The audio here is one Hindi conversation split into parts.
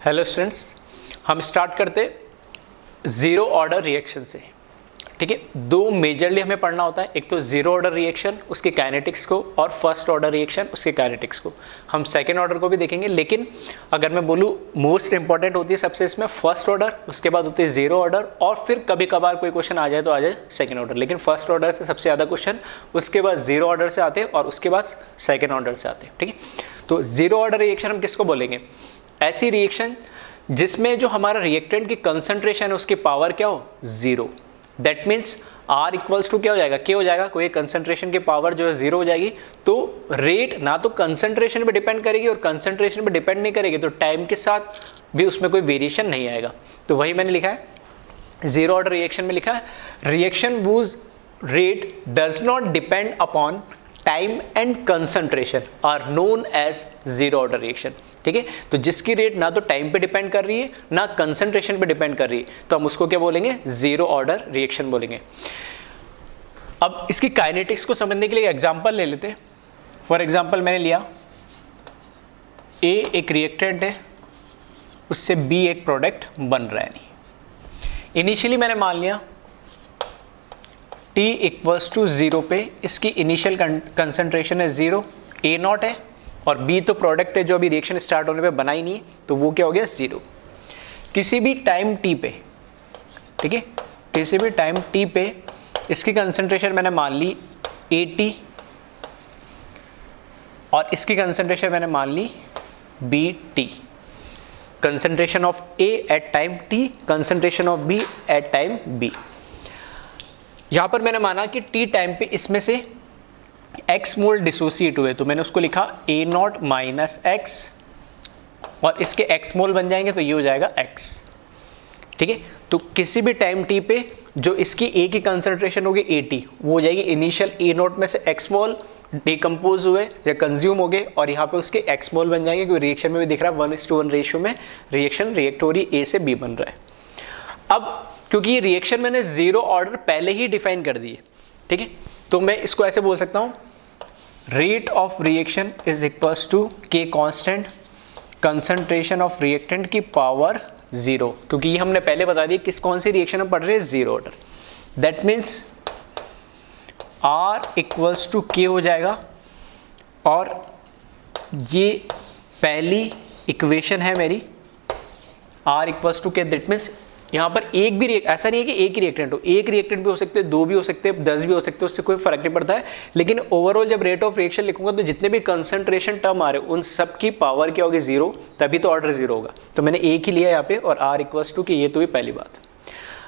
हेलो स्टूडेंट्स, हम स्टार्ट करते ज़ीरो ऑर्डर रिएक्शन से। ठीक है, दो मेजरली हमें पढ़ना होता है, एक तो ज़ीरो ऑर्डर रिएक्शन उसके काइनेटिक्स को, और फर्स्ट ऑर्डर रिएक्शन उसके काइनेटिक्स को। हम सेकेंड ऑर्डर को भी देखेंगे, लेकिन अगर मैं बोलूँ मोस्ट इंपॉर्टेंट होती है सबसे इसमें फर्स्ट ऑर्डर, उसके बाद होती है ज़ीरो ऑर्डर, और फिर कभी कभार कोई क्वेश्चन आ जाए तो आ जाए सेकेंड ऑर्डर, लेकिन फर्स्ट ऑर्डर से सबसे ज़्यादा क्वेश्चन, उसके बाद ज़ीरो ऑर्डर से आते हैं और उसके बाद सेकेंड ऑर्डर से आते हैं। ठीक है, तो ज़ीरो ऑर्डर रिएक्शन हम किसको बोलेंगे? ऐसी रिएक्शन जिसमें जो हमारा रिएक्टेंट की कंसंट्रेशन है उसकी पावर क्या हो? Zero. That means R equals to क्या हो जाएगा? K हो जाएगा। कोई कंसंट्रेशन की पावर जो है जीरो हो जाएगी, तो रेट ना तो कंसंट्रेशन पे डिपेंड करेगी और कंसंट्रेशन पे डिपेंड नहीं करेगी, तो टाइम के साथ भी उसमें कोई वेरिएशन नहीं आएगा। तो वही मैंने लिखा है जीरो ऑर्डर रिएक्शन में, लिखा है reaction whose rate does not depend upon time and concentration are known as zero order reaction। ठीक है, तो जिसकी रेट ना तो टाइम पे डिपेंड कर रही है ना कंसंट्रेशन पे डिपेंड कर रही है, तो हम उसको क्या बोलेंगे? जीरो ऑर्डर रिएक्शन बोलेंगे। अब इसकी काइनेटिक्स को समझने के लिए एग्जांपल ले लेते हैं। फॉर एग्जांपल मैंने लिया A एक रिएक्टेंट है, उससे B एक प्रोडक्ट बन रहा है। इनिशियली मैंने मान लिया T इक्वल्स टू जीरो पे इसकी इनिशियल कंसंट्रेशन है जीरो, A नॉट है, और B तो प्रोडक्ट है जो अभी रिएक्शन स्टार्ट होने पे बना ही नहीं है, तो वो क्या हो गया? जीरो। किसी भी टाइम T पे, ठीक है, किसी भी टाइम T पे इसकी कंसंट्रेशन मैंने मान ली 80 और इसकी कंसंट्रेशन मैंने मान ली BT। Concentration of A at time T, concentration of B at time B। यहां पर मैंने माना कि T टाइम पे इसमें से X मोल डिसोसिएट हुए, तो मैंने उसको लिखा A नॉट माइनस X, और इसके X मोल बन जाएंगे तो ये हो जाएगा X। ठीक है, तो किसी भी टाइम T पे जो इसकी A की कंसंट्रेशन होगी 80, वो हो जाएगी इनिशियल A नॉट में से X मोल डिकम्पोज हुए या कंज्यूम हो गए, और यहाँ पे उसके X मोल बन जाएंगे, क्योंकि रिएक्शन में भी दिख रहा है 1:1 रेशियो में रिएक्शन रिएक्ट हो रही है, A से B बन रहा है। अब क्योंकि ये रिएक्शन मैंने जीरो ऑर्डर पहले ही डिफाइन कर दी है, ठीक है, तो मैं इसको ऐसे बोल सकता हूँ rate of reaction is equals to K constant, concentration of reactant की पावर जीरो, क्योंकि ये हमने पहले बता दिया किस कौन सी रिएक्शन में पढ़ रहे हैं? Zero order. That means R equals to K हो जाएगा, और ये पहली इक्वेशन है मेरी, R equals to K। That means यहाँ पर एक भी ऐसा नहीं है कि एक ही रिएक्टेंट हो, एक रिएक्टेंट भी हो सकते हैं, दो भी हो सकते हैं, 10 भी हो सकते हैं, उससे कोई फर्क नहीं पड़ता है। लेकिन ओवरऑल जब रेट ऑफ रिएक्शन लिखूंगा तो जितने भी कंसंट्रेशन टर्म आ रहे हैं उन सब की पावर क्या होगी? जीरो, तभी तो ऑर्डर जीरो होगा। तो मैंने एक ही लिया यहाँ पे, और R इक्वल्स टू कि ये तो भी पहली बात।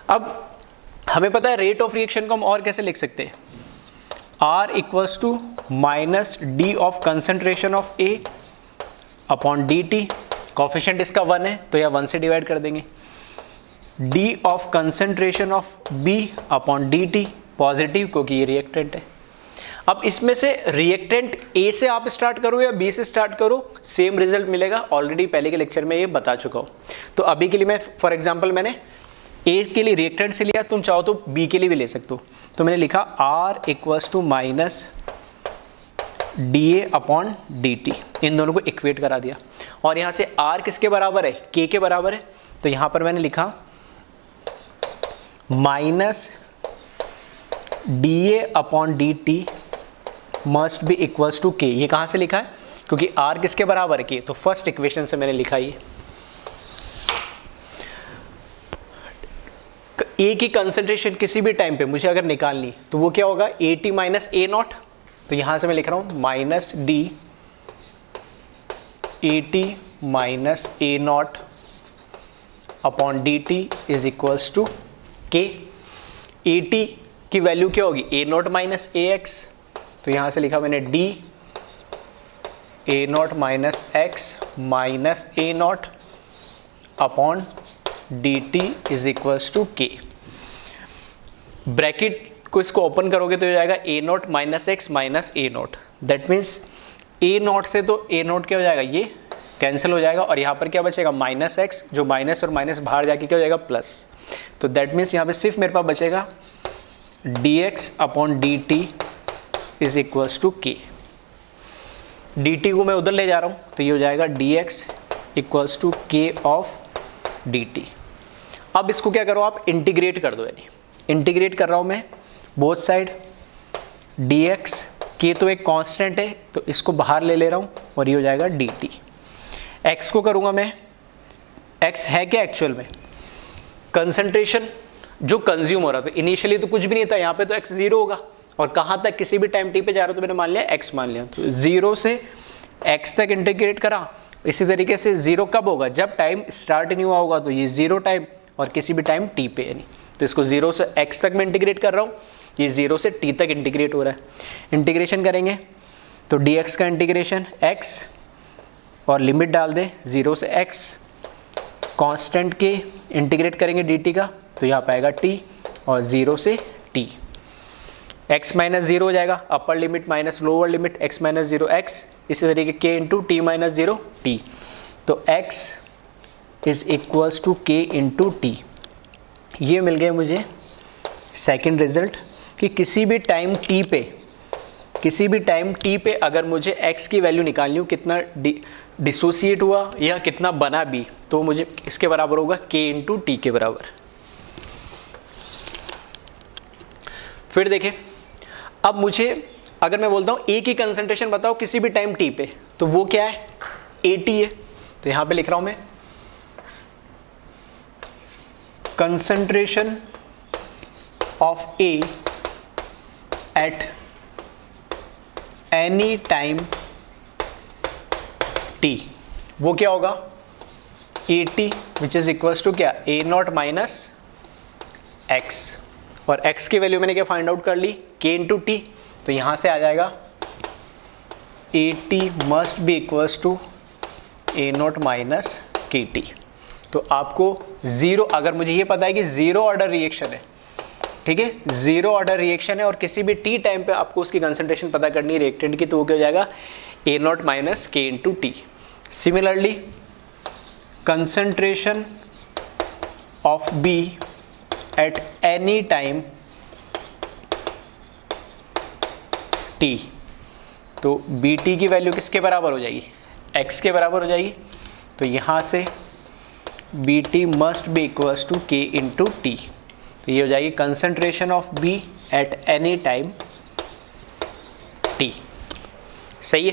अब हमें पता है रेट ऑफ रिएक्शन को हम और कैसे लिख सकते हैं? R equals to minus D of concentration of A upon DT। Coefficient इसका 1 है तो यह 1 से डिवाइड कर देंगे। D of concentration of B upon DT, positive क्योंकि ये रिएक्टेंट है। अब इसमें से रिएक्टेंट A से आप स्टार्ट करो या B से स्टार्ट करो, सेम रिजल्ट मिलेगा। ऑलरेडी पहले के लेक्चर में ये बता चुका हूँ। तो अभी के लिए मैं फॉर एग्जांपल मैंने A के लिए रिएक्टेंट से लिया, तुम चाहो तो B के लिए भी ले सकते हो। तो मैंने लिखा R equals to minus DA upon DT, इन दोनों को इक्वेट करा दिया, और यहाँ से R किसके बराबर है? K के बराबर है। तो यहाँ पर मैंने लिखा minus DA upon DT must be equals to K। ये कहाँ से लिखा है? क्योंकि R किसके बराबर है? K, तो फर्स्ट इक्वेशन से मैंने लिखा ये। A की कंसंट्रेशन किसी भी टाइम पे मुझे अगर निकालनी तो वो क्या होगा? 80 माइनस A नॉट, तो यहां से मैं लिख रहा हूं minus D 80 minus A naught upon DT is equals to K। 80 की वैल्यू क्या होगी? A नॉट माइनस AX, तो यहां से लिखा मैंने D A naught minus X minus A naught upon DT is equals to K। Bracket को इसको ओपन करोगे तो हो जाएगा A naught minus X minus A naught. That means A naught से तो A नॉट क्या हो जाएगा? ये कैंसिल हो जाएगा, और यहाँ पर क्या बचेगा? माइनस X, जो माइनस और माइनस बाहर जाके क्या हो जाएगा? प्लस। तो दैट मीन्स यहाँ पे सिर्फ मेरे पास बचेगा dx upon dt is equals to K। dt को मैं उधर ले जा रहा हूँ, तो ये हो जाएगा dx इक्वल्स टू के ऑफ डी टी। अब इसको क्या करो आप, इंटीग्रेट कर दो, यानी इंटीग्रेट कर रहा हूँ मैं बोथ साइड, डी एक्स, के तो एक कांस्टेंट है तो इसको बाहर ले रहा हूँ और ये हो जाएगा डी टी। एक्स को करूँगा मैं, एक्स है क्या एक्चुअल में, कंसंट्रेशन जो कंज्यूम हो रहा था, इनिशियली तो कुछ भी नहीं था, यहाँ पे तो एक्स जीरो होगा, और कहाँ तक, किसी भी टाइम टी पे जा रहा हो तो मैंने मान लिया एक्स मान लिया, तो जीरो से एक्स तक इंटीग्रेट करा। इसी तरीके से जीरो कब होगा, जब टाइम स्टार्ट नहीं हुआ होगा, तो ये जीरो टाइम और किसी भी टाइम टी पे, यानी तो इसको जीरो से एक्स तक मैं इंटीग्रेट कर रहा हूँ, ये जीरो से टी तक इंटीग्रेट हो रहा है। इंटीग्रेशन करेंगे तो डी एक्स का इंटीग्रेशन एक्स और लिमिट डाल दें जीरो से एक्स, कांस्टेंट के इंटीग्रेट करेंगे डी टी का तो यहाँ पाएगा टी और जीरो से टी, x माइनस जीरो हो जाएगा, upper limit minus lower limit x minus zero X, इसी तरीके k into T minus zero T, तो x is equals to k into T. ये मिल गया मुझे सेकंड रिजल्ट कि किसी भी टाइम t पे अगर मुझे x की वैल्यू निकालनी हो, कितना डिसोसिएट हुआ या कितना बना भी, तो मुझे इसके बराबर होगा k इंटू टी के बराबर। फिर देखें, अब मुझे अगर मैं बोलता हूँ A की कंसंट्रेशन बताओ किसी भी टाइम t पे, तो वो क्या है, AT है, तो यहाँ पे लिख रहा हूँ मैं concentration of A at any time t, वो क्या होगा AT which is equals to क्या, A नॉट माइनस एक्स, और x की वैल्यू मैंने क्या फाइंड आउट कर ली, k इंटू टी, तो यहाँ से आ जाएगा AT must be equals to A naught minus K T. तो आपको जीरो, अगर मुझे ये पता है कि जीरो ऑर्डर रिएक्शन है, ठीक है, जीरो ऑर्डर रिएक्शन है और किसी भी टी टाइम पे आपको उसकी कंसंट्रेशन पता करनी है रिएक्टेंट की, तो वो क्या हो जाएगा A naught minus K into T. Similarly concentration of B at any time t, तो बी टी की वैल्यू किसके बराबर हो जाएगी, x के बराबर हो जाएगी, तो यहाँ से B T must be equals to k into T, तो ये हो जाएगी concentration of B at any time t। सही है,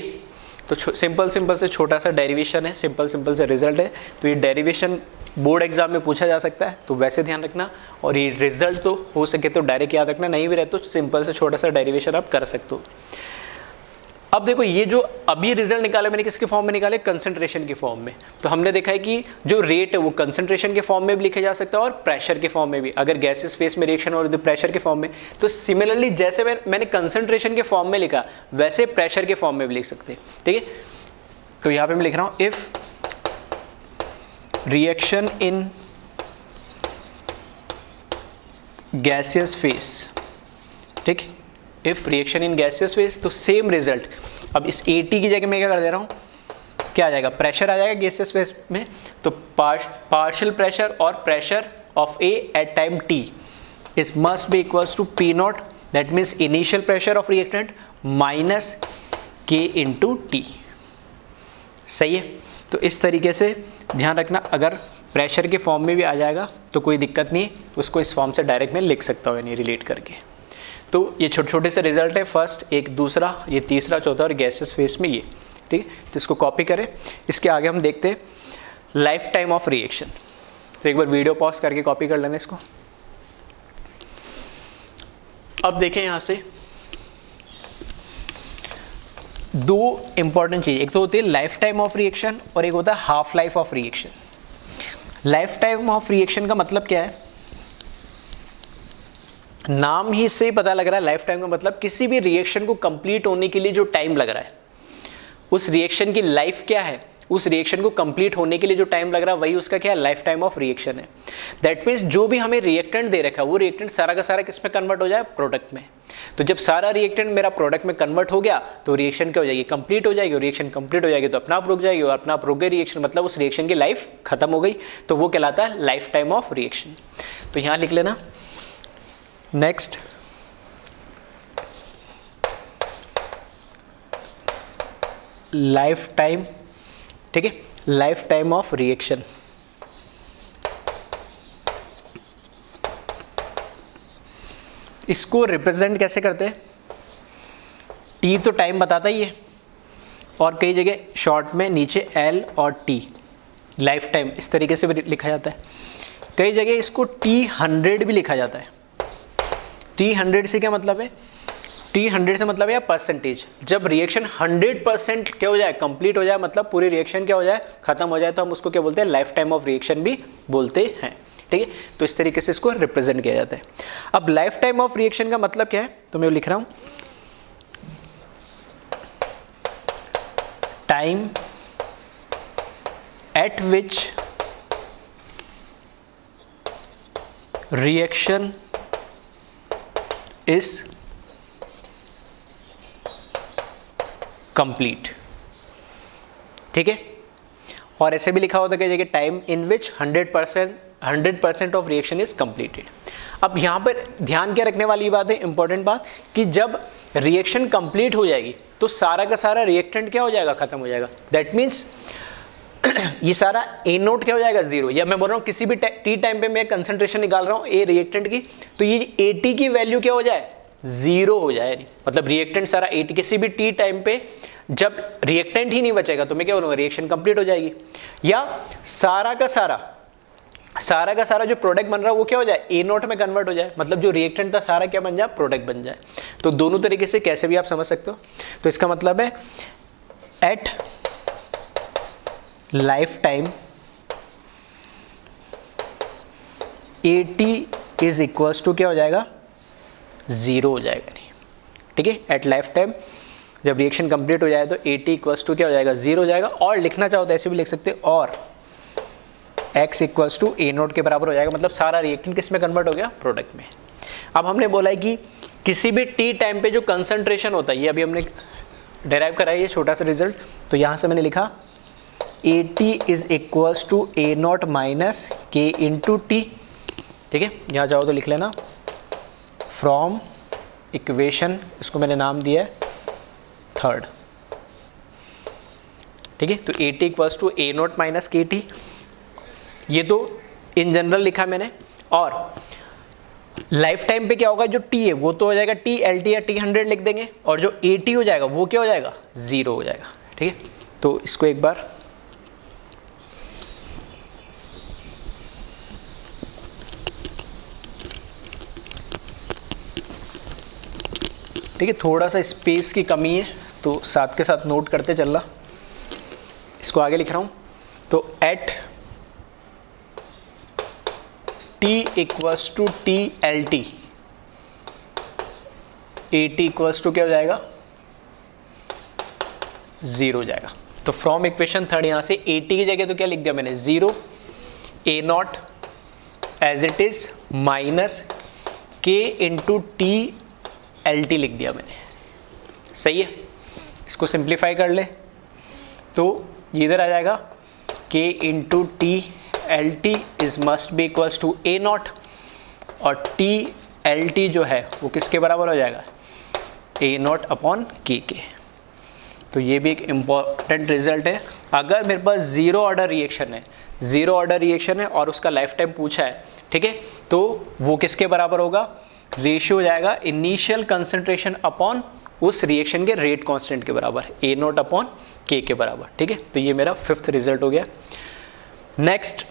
तो सिंपल से छोटा सा डेरिवेशन है, सिंपल से रिजल्ट है, तो ये डेरिवेशन बोर्ड एग्जाम में पूछा जा सकता है, तो वैसे ध्यान रखना, और ये रिजल्ट तो हो सके तो डायरेक्ट याद रखना, नहीं भी रहे तो सिंपल से छोटा सा डेरिवेशन आप कर सकते हो। अब देखो, ये जो अभी रिजल्ट निकाले मैंने किसके फॉर्म में निकाले, कंसंट्रेशन के फॉर्म में, तो हमने देखा है कि जो रेट है वो कंसंट्रेशन के फॉर्म में भी लिखा जा सकता है और प्रेशर के फॉर्म में भी, अगर गैसेस फेस में रिएक्शन हो रही है तो प्रेशर के फॉर्म में, तो सिमिलरली जैसे मैंने कंसंट्रेशन के फॉर्म में लिखा वैसे प्रेशर के फॉर्म में भी लिख सकते हैं, ठीक है। तो यहाँ पे मैं लिख रहा हूँ if reaction in gaseous phase, ठीक, if reaction in gaseous phase, तो सेम रिजल्ट। अब इस AT की जगह मैं क्या कर दे रहा हूँ, क्या आ जाएगा, प्रेशर आ जाएगा गैसियस फेस में, तो पार्शियल प्रेशर और pressure of A at time T is must be equals to P naught, that means initial pressure of reactant minus K into T. सही है, तो इस तरीके से ध्यान रखना, अगर प्रेशर के फॉर्म में भी आ जाएगा तो कोई दिक्कत नहीं, उसको इस फॉर्म से डायरेक्ट मैं लिख सकता हूँ, यानी रिलेट करके। तो ये छोटे छोटे से रिजल्ट है, फर्स्ट, एक दूसरा, ये तीसरा, चौथा और गैसेस फेस में ये, ठीक है, तो इसको कॉपी करें। इसके आगे हम देखते हैं लाइफ टाइम ऑफ रिएक्शन, तो एक बार वीडियो पॉज करके कॉपी कर लेना इसको। अब देखें यहाँ से दो इंपॉर्टेंट चीज, एक तो होती है लाइफ टाइम ऑफ रिएक्शन और एक होता है half life of reaction. Life time of reaction का मतलब क्या है, नाम ही से पता लग रहा है, लाइफ टाइम का मतलब किसी भी रिएक्शन को कंप्लीट होने के लिए जो टाइम लग रहा है, उस रिएक्शन की लाइफ क्या है, उस रिएक्शन को कंप्लीट होने के लिए जो टाइम लग रहा है वही उसका क्या है, लाइफ टाइम ऑफ रिएक्शन है। दैट मीन्स जो भी हमें रिएक्टेंट दे रखा है वो रिएक्टेंट सारा का सारा किस में कन्वर्ट हो जाए, प्रोडक्ट में। तो जब सारा रिएक्टेंट मेरा प्रोडक्ट में कन्वर्ट हो गया तो रिएक्शन क्या हो जाएगी, कंप्लीट हो जाएगी, और रिएक्शन कंप्लीट हो जाएगी तो अपना आप रुक जाएगी, और अपना आप रुक गई रिएक्शन, मतलब उस रिएक्शन की लाइफ खत्म हो गई, तो वो कहलाता है लाइफ टाइम ऑफ रिएक्शन। तो यहाँ लिख लेना। नेक्स्ट, लाइफ टाइम ठीक है, लाइफ टाइम ऑफ रिएक्शन। इसको रिप्रेजेंट कैसे करते हैं? टी तो टाइम बताता ही है, और कई जगह शॉर्ट में नीचे एल और टी, लाइफ टाइम इस तरीके से भी लिखा जाता है। कई जगह इसको T100 भी लिखा जाता है। T100 से क्या मतलब है? T100 से मतलब है परसेंटेज। जब रिएक्शन 100% क्या हो जाए, कंप्लीट हो जाए, मतलब पूरी रिएक्शन क्या हो जाए, खत्म हो जाए, तो हम उसको क्या बोलते हैं? लाइफ टाइम ऑफ रिएक्शन भी बोलते हैं। ठीक है, तो इस तरीके से इसको रिप्रेजेंट किया जाता है। अब लाइफ टाइम ऑफ रिएक्शन का मतलब क्या है, तो मैं लिख रहा हूं, time eight which reaction is complete. ठीक है, और ऐसे भी लिखा होता है कि जगह time in which 100% of reaction is completed. अब यहाँ पर ध्यान क्या रखने वाली बात है, इंपॉर्टेंट बात, कि जब रिएक्शन कंप्लीट हो जाएगी तो सारा का सारा रिएक्टेंट क्या हो जाएगा, खत्म हो जाएगा। दैट मीन्स ये सारा ए नोट क्या हो जाएगा, जीरो। या मैं बोल रहा हूँ किसी भी टी टाइम पे मैं कंसंट्रेशन निकाल रहा हूँ ए रिएक्टेंट की, तो ये ए टी की वैल्यू क्या हो जाए, जीरो हो जाए। मतलब रिएक्टेंट सारा ए टी, किसी भी टी टाइम पे जब रिएक्टेंट ही नहीं बचेगा तो मैं क्या बोलूँगा, रिएक्शन कंप्लीट हो जाएगी। या सारा का सारा जो प्रोडक्ट बन रहा है वो क्या हो जाए, ए नोट में कन्वर्ट हो जाए, मतलब जो रिएक्टेंट था सारा क्या बन जाए, प्रोडक्ट बन जाए। तो दोनों तरीके से कैसे भी आप समझ सकते हो। तो इसका मतलब है at life time A T is equals to क्या हो जाएगा, जीरो हो जाएगा। ठीक है, एट लाइफ टाइम जब रिएक्शन कंप्लीट हो जाए तो ए टी इक्वल्स टू क्या हो जाएगा, जीरो हो जाएगा। और लिखना चाहो तो ऐसे भी लिख सकते हो, और x equals to A naught के बराबर हो जाएगा, मतलब सारा रिएक्टेंट किस में कन्वर्ट हो गया, प्रोडक्ट में। अब हमने बोला है कि किसी भी टी टाइम पे जो कंसंट्रेशन होता है, ये अभी हमने डेराइव करा है ये छोटा सा रिजल्ट, तो यहाँ से मैंने लिखा A T is equals to A naught minus K into T. ठीक है, यहाँ जाओ तो लिख लेना फ्रॉम इक्वेशन, इसको मैंने नाम दिया है थर्ड। ठीक है, तो A T equals to A naught minus K T, ये तो इन जनरल लिखा मैंने। और लाइफ टाइम पे क्या होगा, जो टी है वो तो हो जाएगा टी एल टी या T100 लिख देंगे, और जो ए टी हो जाएगा वो क्या हो जाएगा, जीरो हो जाएगा। ठीक है, तो इसको एक बार ठीक है, थोड़ा सा स्पेस की कमी है तो साथ के साथ नोट करते चलना। इसको आगे लिख रहा हूँ, तो at T equals to T L T, A T equals to क्या हो जाएगा, जीरो हो जाएगा। तो फ्रॉम इक्वेशन थर्ड यहाँ से ए टी की जगह तो क्या लिख दिया मैंने, zero, A naught as it is minus K into T L T लिख दिया मैंने। सही है, इसको सिंप्लीफाई कर ले तो ये इधर आ जाएगा K into T L T is must be equals to A naught, और टी एल टी जो है वो किसके बराबर हो जाएगा, ए नॉट अपॉन के। तो ये भी एक इम्पॉर्टेंट रिजल्ट है। अगर मेरे पास जीरो ऑर्डर रिएक्शन है और उसका लाइफ टाइम पूछा है, ठीक है, तो वो किसके बराबर होगा, रेशियो हो जाएगा इनिशियल कंसंट्रेशन अपॉन उस रिएक्शन के रेट कांस्टेंट के बराबर, ए नोट अपॉन के बराबर। ठीक है, तो ये मेरा फिफ्थ रिजल्ट हो गया। नेक्स्ट,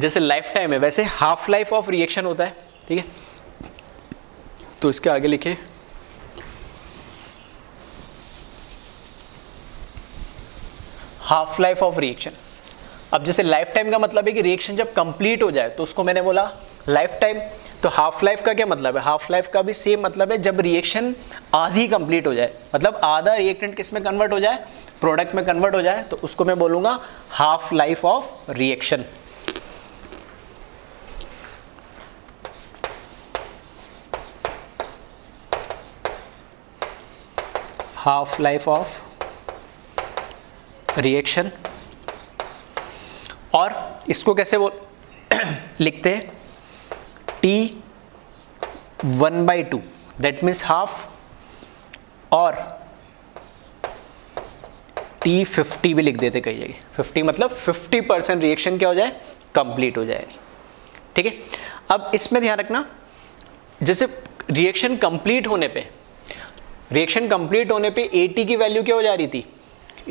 जैसे लाइफ टाइम है वैसे हाफ लाइफ ऑफ रिएक्शन होता है। ठीक है, तो इसके आगे लिखे हाफ लाइफ ऑफ रिएक्शन। अब जैसे लाइफ टाइम का मतलब है कि रिएक्शन जब कंप्लीट हो जाए तो उसको मैंने बोला लाइफ टाइम। तो हाफ लाइफ का क्या मतलब है, हाफ लाइफ का भी सेम मतलब है जब रिएक्शन आधी कंप्लीट हो जाए, मतलब आधा रिएक्टेंट किस में कन्वर्ट हो जाए, प्रोडक्ट में कन्वर्ट हो जाए, तो उसको मैं बोलूंगा half life of reaction. Half life of reaction. और इसको कैसे लिखते हैं, T1/2 दैट मीन्स हाफ, और T50 भी लिख देते कई जगह, 50 मतलब 50% रिएक्शन क्या हो जाए, कंप्लीट हो जाए, ठीक है। अब इसमें ध्यान रखना, जैसे रिएक्शन कंप्लीट होने पे AT की वैल्यू क्या हो जा रही थी,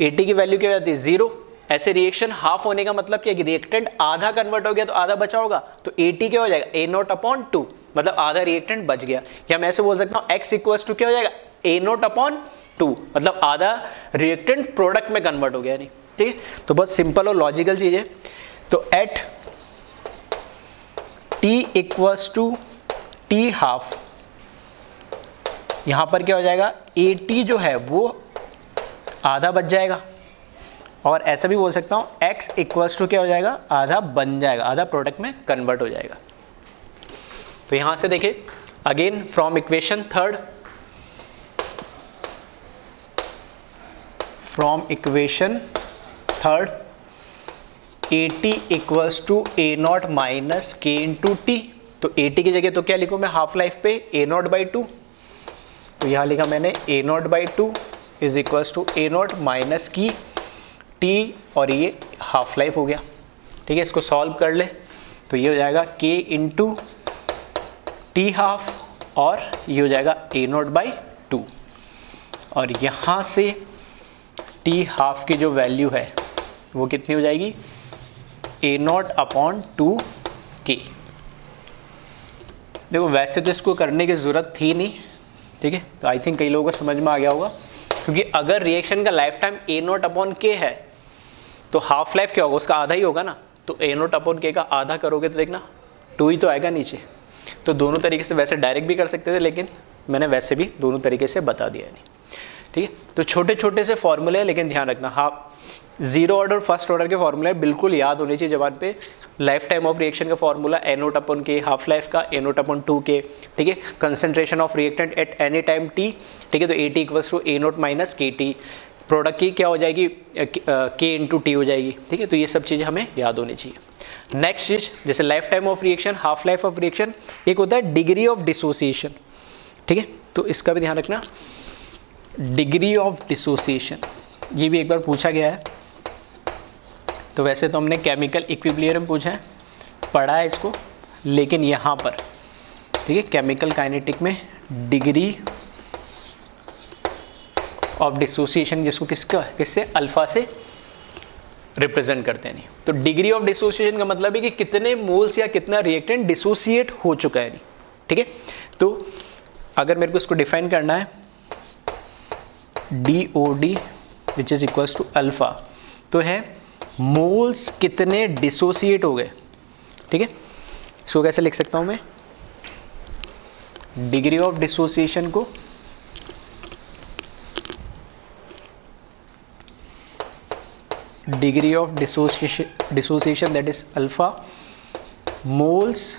AT की वैल्यू क्या हो जाती है, 0। ऐसे रिएक्शन हाफ होने का मतलब क्या है कि रिएक्टेंट आधा कन्वर्ट हो गया तो आधा बचा होगा, तो AT क्या हो जाएगा, A0/2, मतलब आधा रिएक्टेंट बच गया। या मैं ऐसे बोल सकता हूँ x इक्वल्स टू क्या हो जाएगा, A0/2, मतलब आधा रिएक्टेंट प्रोडक्ट में कन्वर्ट हो गया, नहीं, ठीक है। तो बहुत सिंपल और लॉजिकल चीज है। तो at T equals to T half, यहां पर क्या हो जाएगा, AT जो है वो आधा बच जाएगा, और ऐसा भी बोल सकता हूं x इक्वल्स टू क्या हो जाएगा, आधा बन जाएगा, आधा प्रोडक्ट में कन्वर्ट हो जाएगा। तो यहां से देखिए again from equation third, AT equals to A0 minus K into T. तो AT की जगह तो क्या लिखूं मैं, हाफ लाइफ पे A0/2, तो यहां लिखा मैंने A0/2 is equals to A0 minus K T, और ये हाफ लाइफ हो गया, ठीक है। इसको सॉल्व कर ले तो ये हो जाएगा K इंटू टी हाफ, और ये हो जाएगा A0/2, और यहाँ से टी हाफ की जो वैल्यू है वो कितनी हो जाएगी, A0/2K। देखो वैसे तो इसको करने की ज़रूरत थी नहीं, ठीक है, तो आई थिंक कई लोगों को समझ में आ गया होगा, क्योंकि अगर रिएक्शन का लाइफ टाइम A0/K है तो हाफ लाइफ क्या होगा, उसका आधा ही होगा ना। तो A0/K का आधा करोगे तो देखना 2 ही तो आएगा नीचे। तो दोनों तरीके से, वैसे डायरेक्ट भी कर सकते थे, लेकिन मैंने वैसे भी दोनों तरीके से बता दिया नहीं, ठीक है। तो छोटे छोटे से फॉर्मूले हैं, लेकिन ध्यान रखना, half zero order first order के फॉर्मूले बिल्कुल याद होने चाहिए जबान पे। लाइफ टाइम ऑफ रिएक्शन का फॉर्मूला A0/K, हाफ लाइफ का A0/2K, ठीक है। Concentration of reactant at any time T, ठीक है, तो AT equals to A0 minus KT, product की क्या हो जाएगी, K इंटू टी हो जाएगी, ठीक है। तो ये सब चीज़ें हमें याद होनी चाहिए। नेक्स्ट चीज, जैसे life time of reaction, half life of reaction, एक होता है डिग्री ऑफ डिसोसिएशन, ठीक है, तो इसका भी ध्यान रखना। डिग्री ऑफ डिसोसिएशन ये भी एक बार पूछा गया है, तो वैसे तो हमने केमिकल इक्विलिब्रियम पूछा है, पढ़ा है इसको, लेकिन यहाँ पर, ठीक है, केमिकल काइनेटिक में डिग्री ऑफ डिसोसिएशन, जिसको किससे, अल्फा से रिप्रेजेंट करते हैं। नहीं, तो डिग्री ऑफ डिसोसिएशन का मतलब है कि कितने मोल्स या कितना रिएक्टेंट डिसोसिएट हो चुका है, नहीं, ठीक है। तो अगर मेरे को इसको डिफाइन करना है, DOD which is equals to alpha, तो है मोल्स कितने डिसोसिएट हो गए, ठीक है। इसको कैसे लिख सकता हूं मैं, डिग्री ऑफ डिसोसिएशन को degree of dissociation that is alpha, moles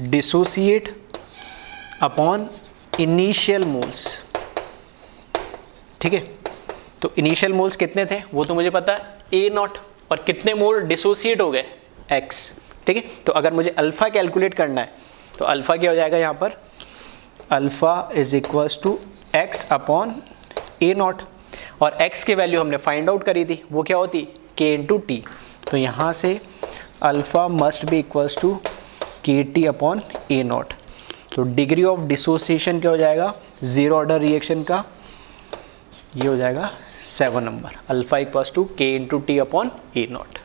dissociate upon initial moles, ठीक है। तो इनिशियल मोल्स कितने थे वो तो मुझे पता है, A0, और कितने मोल डिसोसिएट हो गए, X, ठीक है। तो अगर मुझे अल्फा कैलकुलेट करना है तो अल्फा क्या हो जाएगा यहाँ पर, alpha is equals to X upon A0, और X की वैल्यू हमने फाइंड आउट करी थी, वो क्या होती, K इंटू टी। तो यहाँ से alpha must be equals to KT upon A0। तो डिग्री ऑफ डिसोसिएशन क्या हो जाएगा, जीरो ऑर्डर रिएक्शन का, ये हो जाएगा 7 number, alpha equals to K into T upon A0।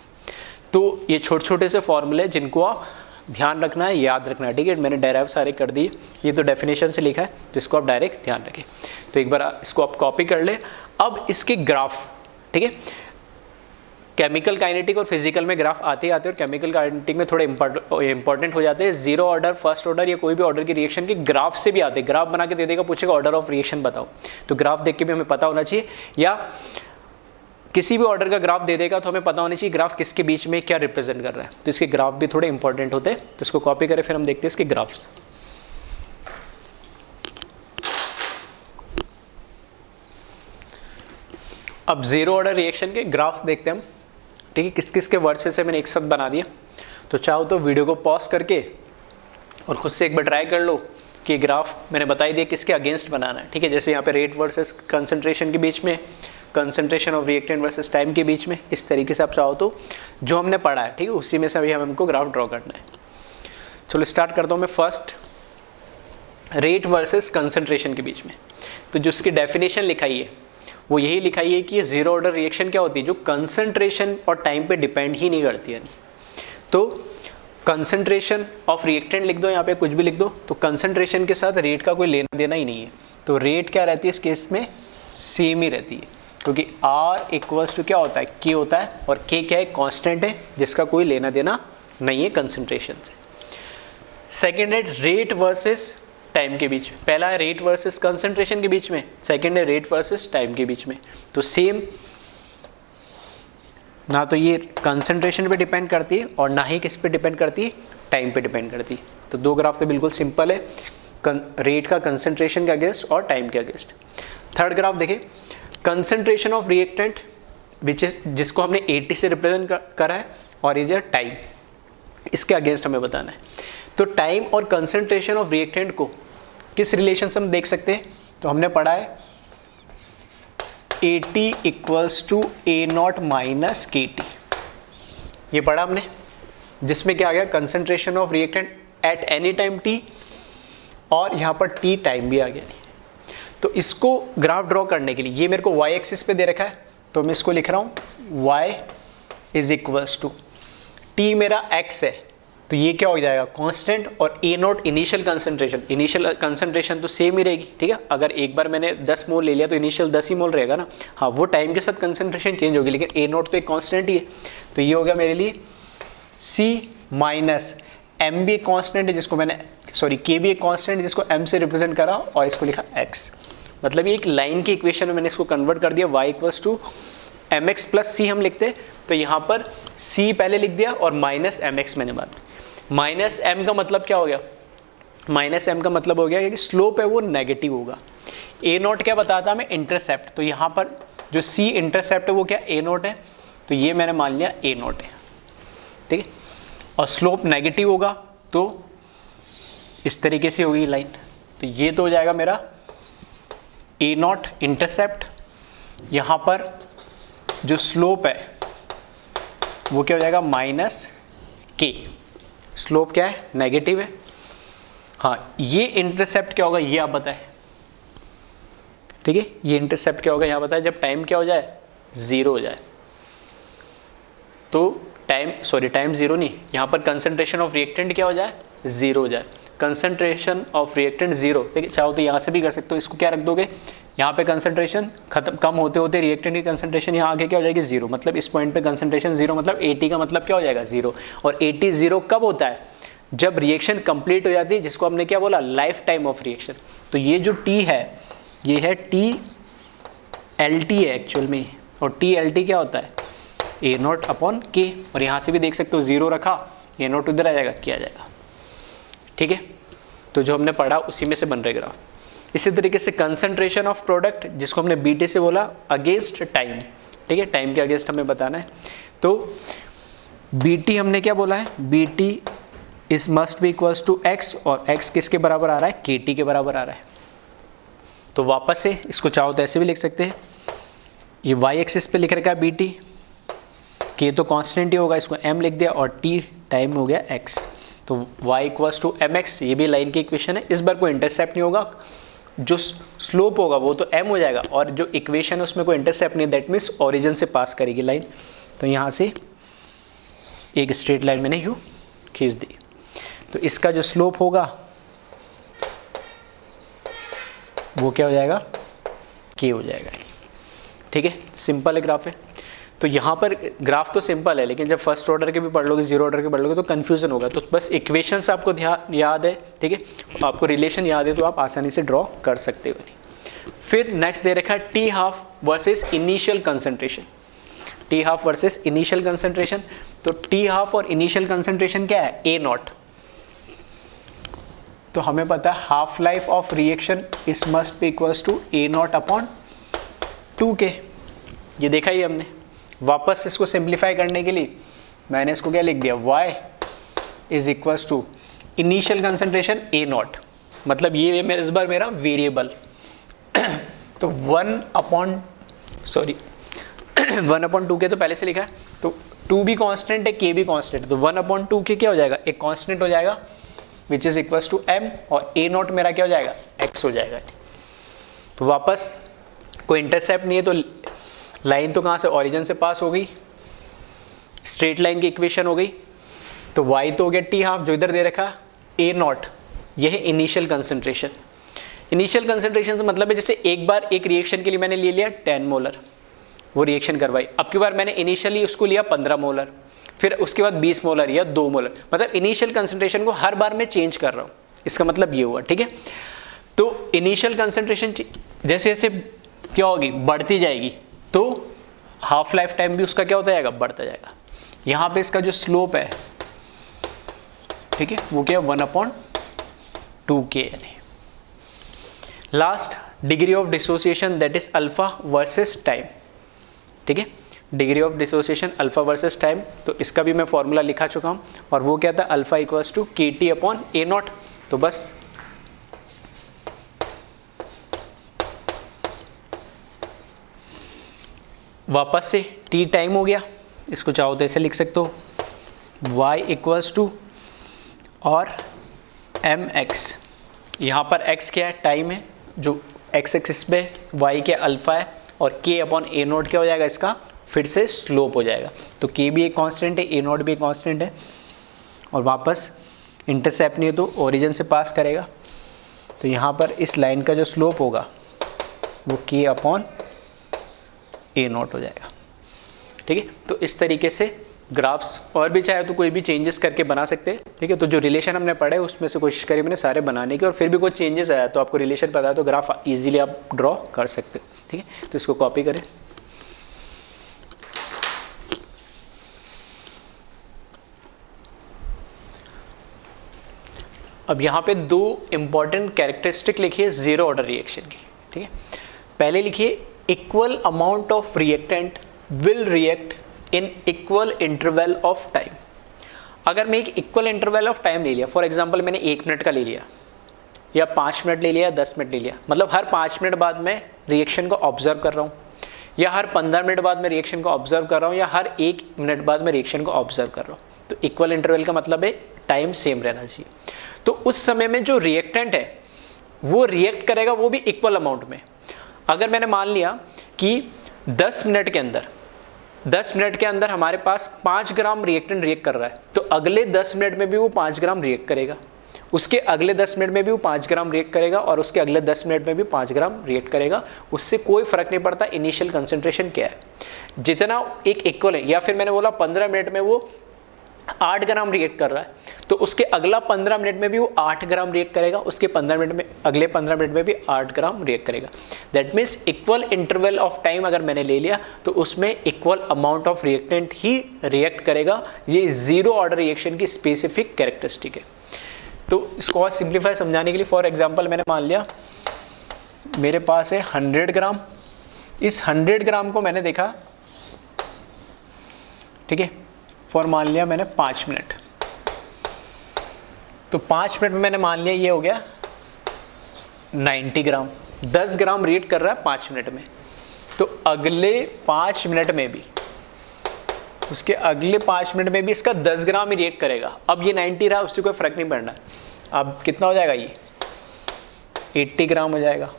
तो ये छोटे छोटे से फॉर्मूले जिनको आप ध्यान रखना है, याद रखना है, ठीक है। मैंने डेराइव सारे कर दिए, ये तो डेफिनेशन से लिखा है, तो इसको आप डायरेक्ट ध्यान रखें। तो एक बार इसको आप कॉपी कर ले। अब इसके ग्राफ, ठीक है, केमिकल काइनेटिक और फिजिकल में ग्राफ आते आते और केमिकल काइनेटिक में थोड़े इंपॉर्टेंट हो जाते हैं। जीरो ऑर्डर, फर्स्ट ऑर्डर या कोई भी ऑर्डर की रिएक्शन के ग्राफ से भी आते हैं। ग्राफ बना के दे देगा, पूछेगा ऑर्डर ऑफ रिएक्शन बताओ, तो ग्राफ देख के भी हमें पता होना चाहिए, या किसी भी ऑर्डर का ग्राफ दे देगा तो हमें पता होना चाहिए ग्राफ किसके बीच में क्या रिप्रेजेंट कर रहा है। तो इसके ग्राफ भी थोड़े इंपॉर्टेंट होते हैं, तो इसको कॉपी करें, फिर हम देखते हैं इसके ग्राफ्स। अब जीरो ऑर्डर रिएक्शन के ग्राफ देखते हैं हम, ठीक है। किस किस के वर्सेस से मैंने एक साथ बना दिया, तो चाहो तो वीडियो को पॉज करके और खुद से एक बार ट्राई कर लो, कि ग्राफ मैंने बता ही दिया किसके अगेंस्ट बनाना है, ठीक है। जैसे यहाँ पे रेट वर्सेस कंसंट्रेशन के बीच में, concentration of reactant versus time के बीच में, इस तरीके से आप चाहो तो जो हमने पढ़ा है, ठीक है, उसी में से अभी हमको ग्राफ ड्रॉ करना है। चलो स्टार्ट करता हूँ मैं फर्स्ट रेट वर्सेस कंसंट्रेशन के बीच में। तो जो उसकी डेफिनेशन लिखाई है वो यही लिखाई है कि जीरो ऑर्डर रिएक्शन क्या होती है, जो कंसंट्रेशन और टाइम पे डिपेंड ही नहीं करती है। तो कंसंट्रेशन ऑफ रिएक्टेंट लिख दो, यहाँ पे कुछ भी लिख दो, तो कंसंट्रेशन के साथ रेट का कोई लेना देना ही नहीं है। तो रेट क्या रहती है इस केस में, सेम ही रहती है, क्योंकि R इक्वल्स टू क्या होता है, K होता है, और K क्या है, कांस्टेंट है जिसका कोई लेना देना नहीं है कंसंट्रेशन से। सेकेंड है रेट वर्सेस टाइम के बीच में, पहला है रेट वर्सेस कंसंट्रेशन के बीच में, सेकेंड है रेट वर्सेस टाइम के बीच में। तो सेम, ना तो ये कंसंट्रेशन पे डिपेंड करती है और ना ही किस पे डिपेंड करती है, टाइम पे डिपेंड करती है। तो दो ग्राफ तो बिल्कुल सिंपल है, रेट का कंसंट्रेशन के अगेंस्ट और टाइम के अगेंस्ट। थर्ड ग्राफ देखिए, concentration of reactant which is, जिसको हमने 80 से रिप्रेजेंट करा है, और इज टाइम, इसके अगेंस्ट हमें बताना है। तो टाइम और कंसंट्रेशन ऑफ रिएक्टेंट को किस रिलेशन से हम देख सकते हैं, तो हमने पढ़ा है AT equals to A0 minus KT, ये पढ़ा हमने, जिसमें क्या आ गया, concentration of reactant at any time T, और यहाँ पर T टाइम भी आ गया। तो इसको ग्राफ ड्रॉ करने के लिए, ये मेरे को y एक्सिस पे दे रखा है, तो मैं इसको लिख रहा हूँ y is equals to T मेरा x है, तो ये क्या हो जाएगा, कांस्टेंट, और A0 इनिशियल कंसंट्रेशन तो सेम ही रहेगी, ठीक है। अगर एक बार मैंने 10 मोल ले लिया तो इनिशियल 10 ही मोल रहेगा ना, हाँ वो टाइम के साथ कंसंट्रेशन चेंज होगी, लेकिन A0 तो एक कांस्टेंट ही है। तो ये हो गया मेरे लिए C माइनस M भी एक कांस्टेंट है जिसको मैंने, सॉरी K भी एक कांस्टेंट है जिसको M से रिप्रेजेंट करा और इसको लिखा X। मतलब ये एक लाइन की इक्वेशन में मैंने इसको कन्वर्ट कर दिया, y equals to mx plus c हम लिखते हैं, तो यहाँ पर c पहले लिख दिया और माइनस mx मैंने बाद में। माइनस m का मतलब क्या हो गया, माइनस m का मतलब हो गया कि स्लोप है वो नेगेटिव होगा। A0 क्या बताता हमें, इंटरसेप्ट, तो यहाँ पर जो c इंटरसेप्ट है वो क्या, A0 है, तो ये मैंने मान लिया A0 है, ठीक है। और स्लोप नेगेटिव होगा तो इस तरीके से होगी लाइन, तो ये तो हो जाएगा मेरा A0 इंटरसेप्ट, यहाँ पर जो स्लोप है वो क्या हो जाएगा, माइनस K, स्लोप क्या है, नेगेटिव है। हाँ, ये इंटरसेप्ट क्या होगा ये आप बताएं, ठीक है, ये इंटरसेप्ट क्या होगा यहाँ बताएं, जब टाइम क्या हो जाए, जीरो हो जाए। तो टाइम जीरो नहीं, यहाँ पर कंसंट्रेशन ऑफ रिएक्टेंट क्या हो जाए, जीरो हो जाए। कंसंट्रेशन ऑफ रिएक्टेंट जीरो, ठीक है, चाहो तो यहाँ से भी कर सकते हो, इसको क्या रख दोगे, यहाँ पे कंसंट्रेशन खत्म, कम होते होते रिएक्टेंट की कंसंट्रेशन यहाँ आगे क्या हो जाएगी, जीरो, मतलब इस पॉइंट पे कंसंट्रेशन जीरो, मतलब AT का मतलब क्या हो जाएगा, जीरो। और AT जीरो कब होता है, जब रिएक्शन कंप्लीट हो जाती है, जिसको हमने क्या बोला, लाइफ टाइम ऑफ रिएक्शन। तो ये जो T है ये है TLT है एक्चुअल में, और TLT क्या होता है, A0 अपॉन K, और यहाँ से भी देख सकते हो जीरो रखा, A0 इधर आ जाएगा, क्या आ जाएगा, ठीक है। तो जो हमने पढ़ा उसी में से बन रहे ग्राफ। इसी तरीके से कंसंट्रेशन ऑफ प्रोडक्ट, जिसको हमने BT से बोला, अगेंस्ट टाइम, ठीक है, टाइम के अगेंस्ट हमें बताना है। तो BT हमने क्या बोला है, BT is must be equals to x, और x किसके बराबर आ रहा है, KT के बराबर आ रहा है। तो वापस से इसको चाहो तो ऐसे भी लिख सकते हैं, ये y एक्सिस पे लिख रखा है BT, K तो कांस्टेंट ही होगा, इसको m लिख दिया, और T टाइम हो गया x, तो y इक्वल्स टू mx, ये भी लाइन की इक्वेशन है। इस बार कोई इंटरसेप्ट नहीं होगा, जो स्लोप होगा वो तो m हो जाएगा, और जो इक्वेशन है उसमें कोई इंटरसेप्ट नहीं, दैट मीन्स ओरिजिन से पास करेगी लाइन। तो यहाँ से एक स्ट्रेट लाइन मैंने यूँ खींच दी, तो इसका जो स्लोप होगा वो क्या हो जाएगा, K हो जाएगा, ठीक है। सिंपल है ग्राफ है। तो यहाँ पर ग्राफ तो सिंपल है, लेकिन जब फर्स्ट ऑर्डर के भी पढ़ लोगे, जीरो ऑर्डर के पढ़ लोगे तो कंफ्यूजन होगा। तो बस इक्वेशंस आपको याद है, ठीक है, आपको रिलेशन याद है, तो आप आसानी से ड्रॉ कर सकते हो। फिर नेक्स्ट दे रखा है T half versus initial concentration, T half versus initial concentration. तो T हाफ और इनिशियल कंसंट्रेशन क्या है, A0। तो हमें पता है half life of reaction is must be equals to A0 upon 2K, ये देखा ही हमने। वापस इसको सिंप्लीफाई करने के लिए मैंने इसको क्या लिख दिया, y is equals to initial concentration A0, मतलब ये इस बार मेरा वेरिएबल तो 1/2 के तो पहले से लिखा है, तो 2 भी कांस्टेंट है, k भी कांस्टेंट है, तो 1/2 के क्या हो जाएगा, एक कांस्टेंट हो जाएगा which is equal to m, और a नॉट मेरा क्या हो जाएगा, x हो जाएगा। तो वापस कोई इंटरसेप्ट नहीं है, तो लाइन तो कहाँ से, ओरिजिन से पास हो गई, स्ट्रेट लाइन की इक्वेशन हो गई, तो y तो हो गया t½ जो इधर दे रखा a नॉट, यह है इनिशियल कंसंट्रेशन। इनिशियल कंसंट्रेशन से मतलब है जैसे एक बार एक रिएक्शन के लिए मैंने ले लिया 10 मोलर, वो रिएक्शन करवाई, अब की बार मैंने इनिशियली उसको लिया 15 मोलर, फिर उसके बाद 20 मोलर या 2 मोलर, मतलब इनिशियल कंसंट्रेशन को हर बार मैं चेंज कर रहा हूँ, इसका मतलब ये हुआ, ठीक है। तो इनिशियल कंसंट्रेशन जैसे जैसे क्या होगी, बढ़ती जाएगी, तो हाफ लाइफ टाइम भी उसका क्या होता जाएगा, बढ़ता जाएगा। यहाँ पे इसका जो स्लोप है, ठीक है, वो क्या है 1/2k। Last degree of dissociation that is alpha versus time, ठीक है, degree of dissociation alpha versus time, तो इसका भी मैं फॉर्मूला लिखा चुका हूँ, और वो क्या था, अल्फा इक्वल्स टू KT/A0। तो बस वापस से t टाइम हो गया, इसको चाहो तो ऐसे लिख सकते हो, y इक्वल्स टू और mx, यहाँ पर x क्या है, टाइम है, जो x एक्सिस पे y के अल्फा है, और k/A0 क्या हो जाएगा, इसका फिर से स्लोप हो जाएगा। तो k भी एक कांस्टेंट है, A0 भी एक कांस्टेंट है, और वापस इंटरसेप्ट नहीं है तो ओरिजिन से पास करेगा, तो यहाँ पर इस लाइन का जो स्लोप होगा वो k/A0 हो जाएगा, ठीक है। तो इस तरीके से ग्राफ्स और भी चाहे तो कोई भी चेंजेस करके बना सकते हैं, ठीक है। तो जो रिलेशन हमने पढ़े उसमें से कोशिश करी मैंने सारे बनाने की, और फिर भी कोई चेंजेस आया तो आपको रिलेशन पता है तो ग्राफ इजीली आप ड्रॉ कर सकते हो, ठीक है। तो इसको कॉपी करें। अब यहाँ पे 2 इंपॉर्टेंट कैरेक्टरिस्टिक लिखिए जीरो ऑर्डर रिएक्शन की, ठीक है। पहले लिखिए equal amount of reactant will react in equal interval of time. अगर मैं एक इक्वल इंटरवल ऑफ टाइम ले लिया, फॉर एग्जांपल मैंने 1 मिनट का ले लिया, या 5 मिनट ले लिया, 10 मिनट ले लिया, मतलब हर 5 मिनट बाद मैं रिएक्शन को ऑब्जर्व कर रहा हूँ, या हर 15 मिनट बाद मैं रिएक्शन को ऑब्जर्व कर रहा हूँ, या हर 1 मिनट बाद मैं रिएक्शन को ऑब्जर्व कर रहा हूँ। तो इक्वल इंटरवल का मतलब है टाइम सेम रहना चाहिए। तो उस समय में जो रिएक्टेंट है वो रिएक्ट करेगा, वो भी इक्वल अमाउंट में। अगर मैंने मान लिया कि 10 मिनट के अंदर हमारे पास 5 ग्राम रिएक्टेंट रिएक्ट कर रहा है, तो अगले 10 मिनट में भी वो 5 ग्राम रिएक्ट करेगा, उसके अगले 10 मिनट में भी वो 5 ग्राम रिएक्ट करेगा, और उसके अगले 10 मिनट में भी 5 ग्राम रिएक्ट करेगा। उससे कोई फर्क नहीं पड़ता इनिशियल कंसंट्रेशन क्या है, जितना एक इक्वल है। या फिर मैंने बोला 15 मिनट में वो 8 ग्राम रिएक्ट कर रहा है, तो उसके अगला 15 मिनट में भी वो 8 ग्राम रिएक्ट करेगा, उसके 15 मिनट में अगले 15 मिनट में भी 8 ग्राम रिएक्ट करेगा। That means equal interval of time अगर मैंने ले लिया तो उसमें equal amount of reactant he react करेगा। ये जीरो ऑर्डर रिएक्शन की स्पेसिफिक कैरेक्टरिस्टिक है। तो इसको और सिंप्लीफाई समझाने के लिए फॉर एग्जाम्पल मैंने मान लिया मेरे पास है 100 ग्राम, इस 100 ग्राम को मैंने देखा, ठीक है, फॉर मान लिया मैंने 5 मिनट, तो 5 मिनट में मैंने मान लिया ये हो गया 90 ग्राम, 10 ग्राम रिएक्ट कर रहा है 5 मिनट में। तो अगले 5 मिनट में भी, उसके अगले 5 मिनट में भी इसका 10 ग्राम ही रिएक्ट करेगा। अब ये 90 रहा, उससे कोई फर्क नहीं पड़ना। अब कितना हो जाएगा, ये 80 ग्राम हो जाएगा।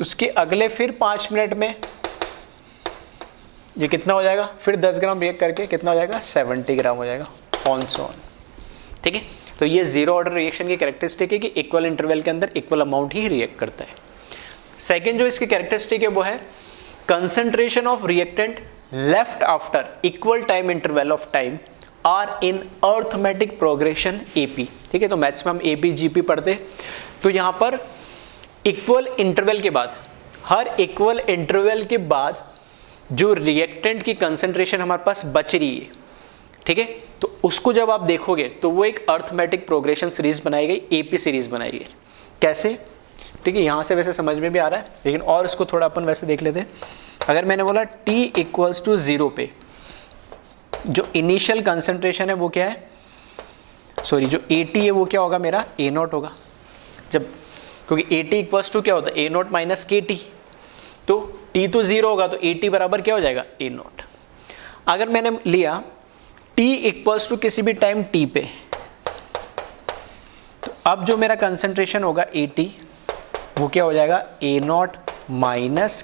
उसके अगले फिर 5 मिनट में ये कितना हो जाएगा, फिर 10 ग्राम रिएक्ट करके कितना हो जाएगा, 70 ग्राम हो जाएगा, ऑन सो ऑन, ठीक है। तो ये जीरो ऑर्डर रिएक्शन की कैरेक्टरिस्टिक है कि इक्वल इंटरवल के अंदर इक्वल अमाउंट ही रिएक्ट करता है। सेकेंड जो इसकी कैरेक्टरिस्टिक है वो है concentration of reactant left after equal time interval of time are in arithmetic progression AP, ठीक है। तो मैथ्स में हम एपी जीपी पढ़ते, तो यहाँ पर इक्वल इंटरवल के बाद, हर इक्वल इंटरवल के बाद जो रिएक्टेंट की कंसंट्रेशन हमारे पास बच रही है, ठीक है, तो उसको जब आप देखोगे तो वो एक अर्थमेटिक प्रोग्रेशन सीरीज बनाई गई, एपी सीरीज बनाई गई। कैसे, ठीक है, यहाँ से वैसे समझ में भी आ रहा है, लेकिन और इसको थोड़ा अपन वैसे देख लेते हैं। अगर मैंने बोला t इक्वल्स टू 0 पे जो इनिशियल कंसंट्रेशन है वो क्या है, सॉरी जो AT है वो क्या होगा, मेरा A0 होगा। जब, क्योंकि ए टी इक्वल्स टू क्या होता है, ए नॉट माइनस के टी, तो टी तो जीरो होगा तो ए टी बराबर क्या हो जाएगा, ए नॉट। अगर मैंने लिया टी इक्वल्स टू किसी भी टाइम टी पे, तो अब जो मेरा कंसंट्रेशन होगा ए टी वो क्या हो जाएगा, a naught minus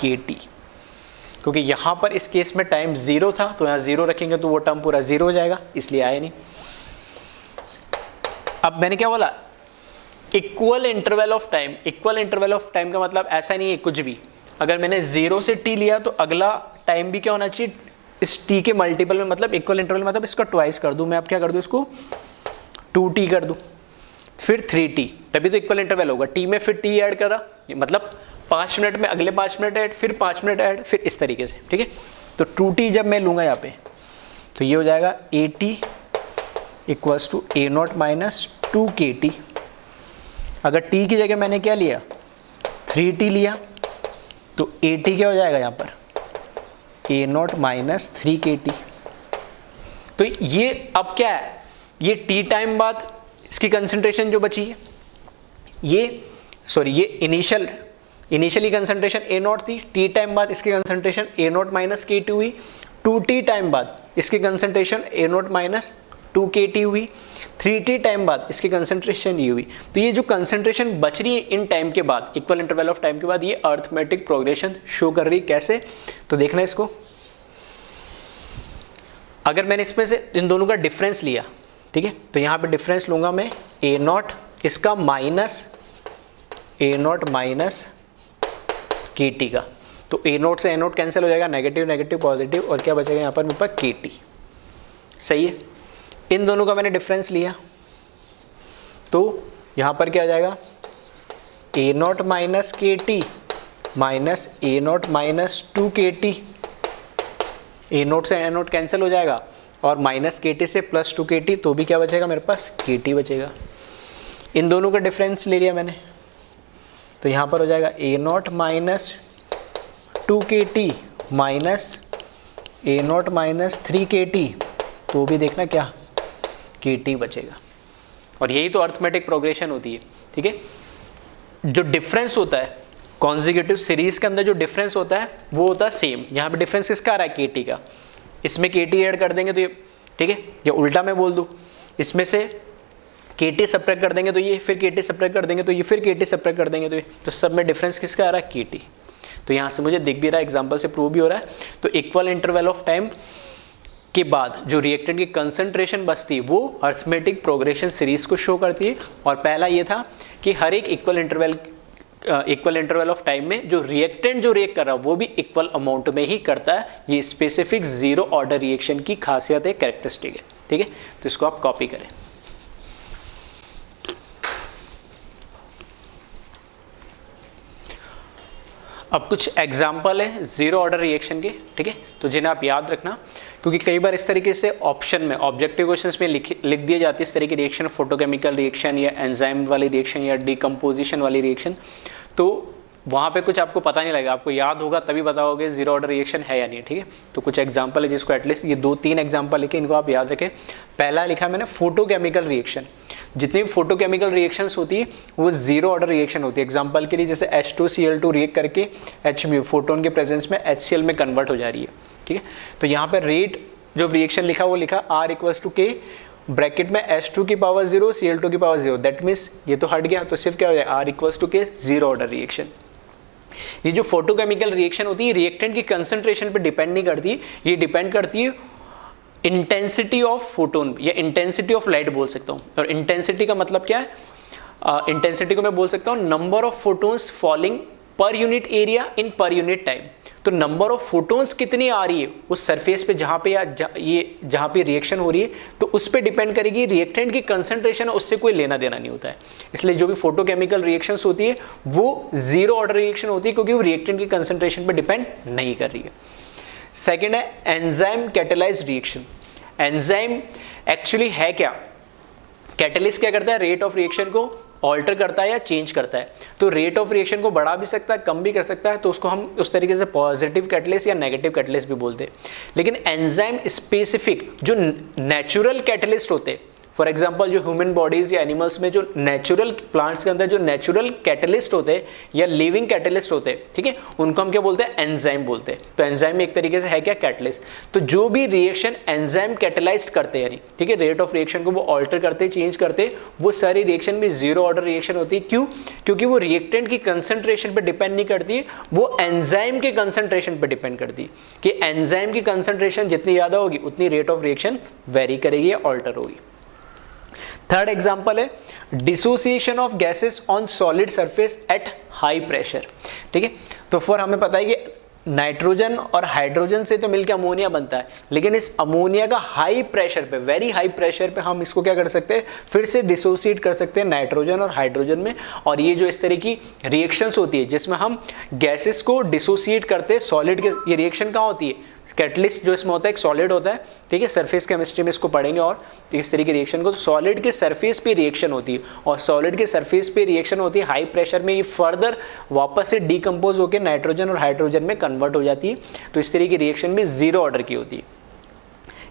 K T, क्योंकि यहाँ पर इस केस में टाइम जीरो था तो यहाँ जीरो रखेंगे तो वो टर्म पूरा जीरो हो जाएगा, इसलिए आया नहीं। अब मैंने क्या बोला, equal interval of time. Equal interval of time का मतलब ऐसा नहीं है कुछ भी, अगर मैंने जीरो से टी लिया तो अगला टाइम भी क्या होना चाहिए, इस टी के मल्टीपल में, मतलब इक्वल इंटरवल मतलब इसका ट्वाइस कर दूं मैं, अब क्या कर दूं इसको 2t कर दूं, फिर 3t, तभी तो इक्वल इंटरवल होगा। टी में फिर टी ऐड करा, मतलब 5 मिनट में अगले 5 मिनट ऐड, फिर 5 मिनट ऐड, फिर इस तरीके से, ठीक है। तो 2t जब मैं लूँगा यहाँ पे तो ये हो जाएगा A T equals to A naught minus 2kt। अगर t की जगह मैंने क्या लिया 3t लिया तो ए टी क्या हो जाएगा यहाँ पर, ए नॉट माइनस 3kt। तो ये अब क्या है, ये टी टाइम बाद इसकी कंसंट्रेशन जो बची है, ये इनिशियली कंसंट्रेशन ए नॉट थी, टी टाइम बाद इसकी कंसंट्रेशन ए नॉट माइनस के टी हुई, 2t टाइम बाद इसकी कंसंट्रेशन ए नॉट माइनस 2kt हुई, 3t टाइम बाद इसकी कंसंट्रेशन ये हुई। तो ये जो कंसंट्रेशन बच रही है इन टाइम के बाद, इक्वल इंटरवल ऑफ टाइम के बाद, ये अर्थमेटिक प्रोग्रेशन शो कर रही है। कैसे, तो देखना इसको, अगर मैंने इसमें से इन दोनों का डिफरेंस लिया, ठीक है, तो यहाँ पे डिफरेंस लूंगा मैं ए नॉट, इसका minus a naught minus K T का, तो ए नॉट से ए नॉट कैंसिल हो जाएगा, नेगेटिव नेगेटिव पॉजिटिव, और क्या बचेगा यहाँ पर मेरे पास के टी। सही है, इन दोनों का मैंने डिफरेंस लिया तो यहाँ पर क्या आ जाएगा, a naught minus K T minus a naught minus 2kt, A not से ए नॉट कैंसिल हो जाएगा, और माइनस के टी से प्लस 2kt, तो भी क्या बचेगा मेरे पास, के टी बचेगा। इन दोनों का डिफरेंस ले लिया मैंने, तो यहाँ पर हो जाएगा a naught minus 2kt minus a naught minus 3kt, तो भी देखना क्या, के टी बचेगा। और यही तो अर्थमेटिक प्रोग्रेशन होती है, ठीक है। जो डिफरेंस होता है कॉन्जिक्यूटिव सीरीज के अंदर, जो डिफरेंस होता है वो होता है सेम। यहाँ पे डिफरेंस किसका आ रहा है, के टी का, इसमें के टी ऐड कर देंगे तो ये, ठीक है, या उल्टा मैं बोल दूँ, इसमें से के टी सब्ट्रैक्ट कर देंगे तो ये, फिर के टी सब्ट्रैक्ट कर देंगे तो ये, फिर के टी सब्ट्रैक्ट कर देंगे तो ये, तो सब में डिफरेंस किसका आ रहा है, के टी। तो यहाँ से मुझे दिख भी रहा है, एग्जाम्पल से प्रूव भी हो रहा है। तो इक्वल इंटरवल ऑफ टाइम के बाद जो रिएक्टेंट की कंसंट्रेशन बचती है वो अर्थमेटिक प्रोग्रेशन सीरीज को शो करती है। और पहला ये था कि हर एक इक्वल इंटरवल ऑफ टाइम में जो रिएक्टेंट जो रिएक्ट कर रहा है वो भी इक्वल अमाउंट में ही करता है। ये स्पेसिफिक जीरो ऑर्डर रिएक्शन की खासियत है, कैरेक्टरिस्टिक है, ठीक है। तो इसको आप कॉपी करें। अब कुछ एग्जाम्पल है जीरो ऑर्डर रिएक्शन के, ठीक है, तो जिन्हें आप याद रखना, क्योंकि कई बार इस तरीके से ऑप्शन में, ऑब्जेक्टिव क्वेश्चंस में लिख दिए जाती है इस तरह की रिएक्शन, फोटोकेमिकल रिएक्शन या एंजाइम वाली रिएक्शन या डिकम्पोजिशन वाली रिएक्शन, तो वहाँ पे कुछ आपको पता नहीं लगेगा, आपको याद होगा तभी बताओगे जीरो ऑर्डर रिएक्शन है या नहीं, ठीक है। तो कुछ एग्जाम्पल है जिसको एटलीस्ट ये 2-3 एग्जाम्पल लिखे, इनको आप याद रखें। पहला लिखा मैंने फोटोकेमिकल रिएक्शन। जितनी भी फोटोकेमिकल रिएक्शंस होती है वो जीरो ऑर्डर रिएक्शन होती है। एग्जाम्पल के लिए जैसे H2Cl2 रिएक्ट करके HMU फोटोन के प्रेजेंस में HCl में कन्वर्ट हो जा रही है, ठीक है। तो यहाँ पर रेट जो रिएक्शन लिखा वो लिखा R = K ब्रैकेट में H2 की पावर 0 Cl2 की पावर 0, दैट मीन्स ये तो हट गया, तो सिर्फ क्या हो जाएगा R = K zero order reaction. ये जो फोटोकेमिकल रिएक्शन होती है रिएक्टेंट की कंसंट्रेशन पे डिपेंड नहीं करती, ये डिपेंड करती है इंटेंसिटी ऑफ फोटोन या इंटेंसिटी ऑफ लाइट बोल सकता हूँ। और इंटेंसिटी का मतलब क्या है, इंटेंसिटी को मैं बोल सकता हूँ number of photons falling per unit area in per unit time. तो नंबर ऑफ फोटोन्स कितनी आ रही है उस सरफेस पे जहाँ पे जहाँ पे रिएक्शन हो रही है, तो उस पर डिपेंड करेगी। रिएक्टेंट की कंसंट्रेशन उससे कोई लेना देना नहीं होता है। इसलिए जो भी फोटोकेमिकल रिएक्शंस होती है वो जीरो ऑर्डर रिएक्शन होती है, क्योंकि वो रिएक्टेंट की कंसंट्रेशन पर डिपेंड नहीं कर रही है। सेकेंड है enzyme catalysed reaction. Enzyme actually है क्या, कैटेलिस्ट क्या करता है, रेट ऑफ रिएक्शन को ऑल्टर करता है या चेंज करता है। तो रेट ऑफ रिएक्शन को बढ़ा भी सकता है, कम भी कर सकता है, तो उसको हम उस तरीके से पॉजिटिव कैटलिस्ट या नेगेटिव कैटलिस्ट भी बोलते हैं। लेकिन एंजाइम स्पेसिफिक जो नेचुरल कैटलिस्ट होते हैं फॉर एग्जांपल जो ह्यूमन बॉडीज या एनिमल्स में जो नेचुरल प्लांट्स के अंदर जो नेचुरल कैटलिस्ट होते हैं या लिविंग कैटलिस्ट होते हैं, ठीक है, उनको हम क्या बोलते हैं, एंजाइम बोलते हैं। तो एंजाइम एक तरीके से है क्या, कैटलिस्ट। तो जो भी रिएक्शन एंजाइम कैटलाइज्ड करते हैं, ठीक है, रेट ऑफ रिएक्शन को वो ऑल्टर करते, चेंज करते, वो सारी रिएक्शन भी जीरो ऑर्डर रिएक्शन होती है। क्यों? क्योंकि वो रिएक्टेंट की कंसंट्रेशन पे डिपेंड नहीं करती, वो एंजाइम के कंसंट्रेशन पे डिपेंड करती है कि एंजाइम की कंसंट्रेशन जितनी ज्यादा होगी उतनी रेट ऑफ रिएक्शन वेरी करेगी या ऑल्टर होगी। थर्ड एग्जांपल है dissociation of gases on solid surface at high pressure, ठीक है। तो फॉर हमें पता है कि नाइट्रोजन और हाइड्रोजन से तो मिलकर अमोनिया बनता है, लेकिन इस अमोनिया का हाई प्रेशर पे, वेरी हाई प्रेशर पे हम इसको क्या कर सकते हैं, फिर से डिसोसिएट कर सकते हैं नाइट्रोजन और हाइड्रोजन में। और ये जो इस तरह की रिएक्शंस होती है जिसमें हम गैसेस को डिसोसिएट करते हैं सॉलिड के, ये रिएक्शन कहाँ होती है, कैटलिस्ट जो इसमें होता है एक सॉलिड होता है, ठीक है, सरफेस केमिस्ट्री में इसको पढ़ेंगे। और इस तरीके की रिएक्शन को सॉलिड के सरफेस पे रिएक्शन होती है, और सॉलिड के सरफेस पे रिएक्शन होती है हाई प्रेशर में, ये फर्दर वापस से डीकम्पोज होकर नाइट्रोजन और हाइड्रोजन में कन्वर्ट हो जाती है। तो इस तरीके की रिएक्शन भी जीरो ऑर्डर की होती है।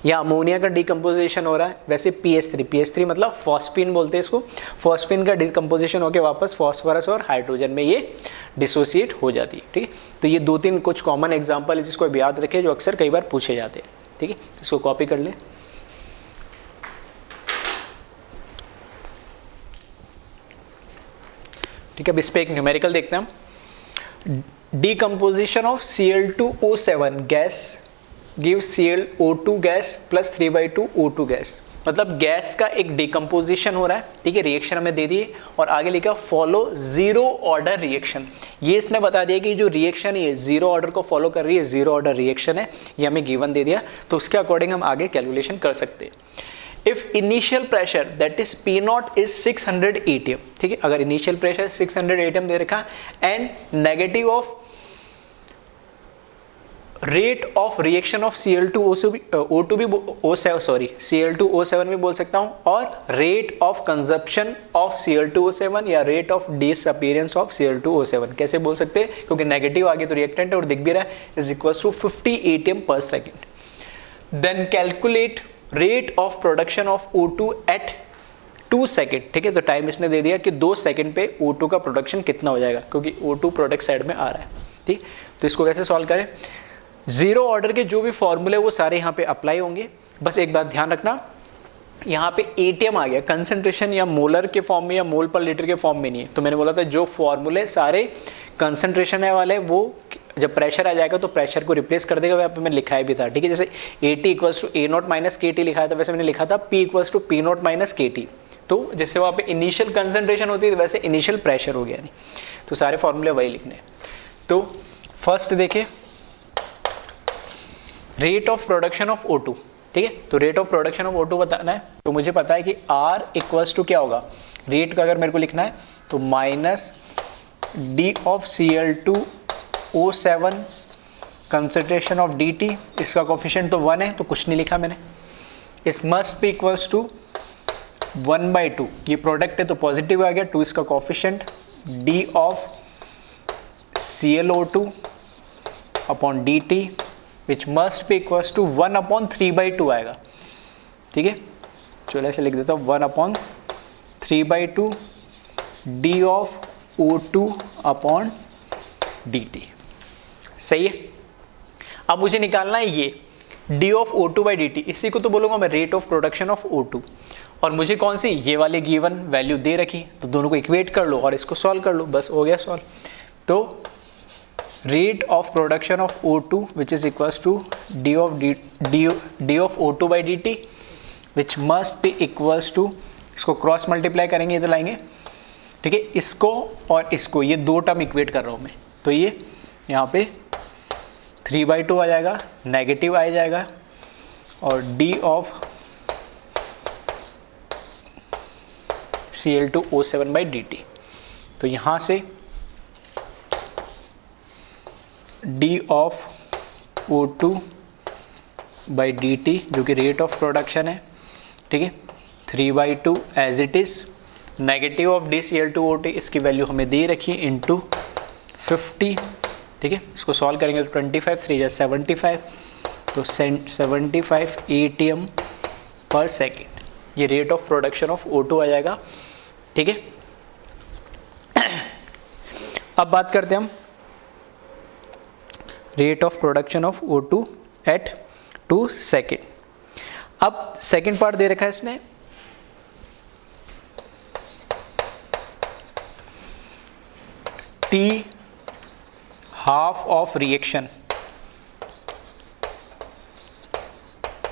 या अमोनिया का डिकम्पोजिशन हो रहा है, वैसे पीएच3 मतलब फॉस्फीन बोलते हैं इसको, फॉस्फीन का डिकम्पोजिशन होकर वापस फॉस्फोरस और हाइड्रोजन में ये डिसोसिएट हो जाती है, ठीक है। तो ये दो तीन कुछ कॉमन एग्जांपल है जिसको अब याद रखें, जो अक्सर कई बार पूछे जाते हैं, ठीक है। इसको कॉपी कर लें। ठीक है, अब इस पे एक न्यूमेरिकल देखते हैं हम। Decomposition of Cl2O7 gas gives ClO2 gas plus 3/2 O2 gas, मतलब गैस का एक डिकम्पोजिशन हो रहा है, ठीक है, रिएक्शन हमें दे दी है और आगे लिखा फॉलो जीरो ऑर्डर रिएक्शन। ये इसने बता दिया कि जो रिएक्शन है जीरो ऑर्डर को फॉलो कर रही है, जीरो ऑर्डर रिएक्शन है, ये हमें गिवन दे दिया, तो उसके अकॉर्डिंग हम आगे कैलकुलेशन कर सकते हैं। If initial pressure that is P0 is 600 atm, ठीक है, अगर इनिशियल प्रेशर 600 atm दे रखा and negative of rate of reaction of Cl2O2 भी Cl2O7 भी बोल सकता हूं, और rate of consumption of Cl2O7 या rate of disappearance of Cl2O7 कैसे बोल सकते हैं, क्योंकि नेगेटिव आगे तो रिएक्टेंट है और दिख भी रहा है, इज इक्वल टू 50 atm पर second. Then calculate rate of production of O2 at 2 second, ठीक है। तो टाइम इसने दे दिया कि 2 सेकेंड पे O2 का प्रोडक्शन कितना हो जाएगा, क्योंकि O2 प्रोडक्ट साइड में आ रहा है, ठीक। तो इसको कैसे सॉल्व करें, जीरो ऑर्डर के जो भी फॉर्मूले वो सारे यहाँ पे अप्लाई होंगे। बस एक बात ध्यान रखना, यहाँ पे एटीएम आ गया, कंसंट्रेशन या मोलर के फॉर्म में या मोल पर लीटर के फॉर्म में नहीं है। तो मैंने बोला था जो फॉर्मूले सारे कंसंट्रेशन है वाले, वो जब प्रेशर आ जाएगा तो प्रेशर को रिप्लेस कर देगा, वहाँ पे मैंने लिखाया भी था, ठीक है। जैसे AT equals to A0 minus KT लिखा था, वैसे मैंने लिखा था P equals to P0 minus KT। तो जैसे वहाँ पे इनिशियल कंसंट्रेशन होती है वैसे इनिशियल प्रेशर हो गया, नहीं तो सारे फॉर्मूले वही लिखने। तो फर्स्ट देखिए rate of production of O2, ठीक है। तो rate of production of O2 बताना है, तो मुझे पता है कि R इक्वल्स टू क्या होगा, रेट का अगर मेरे को लिखना है तो minus D of Cl2O7 concentration of DT, इसका कोफिशिएंट तो 1 है तो कुछ नहीं लिखा मैंने, इस मस्ट बी इक्वल्स टू 1/2, ये प्रोडक्ट है तो पॉजिटिव आ गया, 2 इसका coefficient, D of ClO2 upon DT which must be equals to 1/3/2 आएगा, ठीक है। चलो ऐसे लिख देता हूँ 1/3/2 D of O2 upon DT, सही है। अब मुझे निकालना है ये D ऑफ O2/DT, इसी को तो बोलूँगा मैं rate of production of O2, और मुझे कौन सी ये वाली गिवन वैल्यू दे रखी, तो दोनों को इक्वेट कर लो और इसको सॉल्व कर लो, बस हो गया सॉल्व। तो rate of production of O2 which is equals to D of O2/DT which must be equals to, इसको क्रॉस मल्टीप्लाई करेंगे इधर लाएंगे, ठीक है, इसको और इसको, ये दो टर्म इक्वेट कर रहा हूँ मैं, तो ये यहाँ पे 3/2 आ जाएगा, नेगेटिव आ जाएगा, और D ऑफ Cl2O7/DT, तो यहाँ से D ऑफ O2/DT जो कि रेट ऑफ प्रोडक्शन है, ठीक है, 3/2 as it is, negative of DCl2O2 इसकी वैल्यू हमें दे रखी है इंटू 50, ठीक है। इसको सॉल्व करेंगे तो 25 3 या 75, तो 75 atm पर सेकेंड, ये rate of production of O2 आ जाएगा। ठीक है, अब बात करते हैं हम rate of production of O2 at 2 second. अब सेकेंड पार्ट दे रखा है इसने, T हाफ ऑफ रिएक्शन,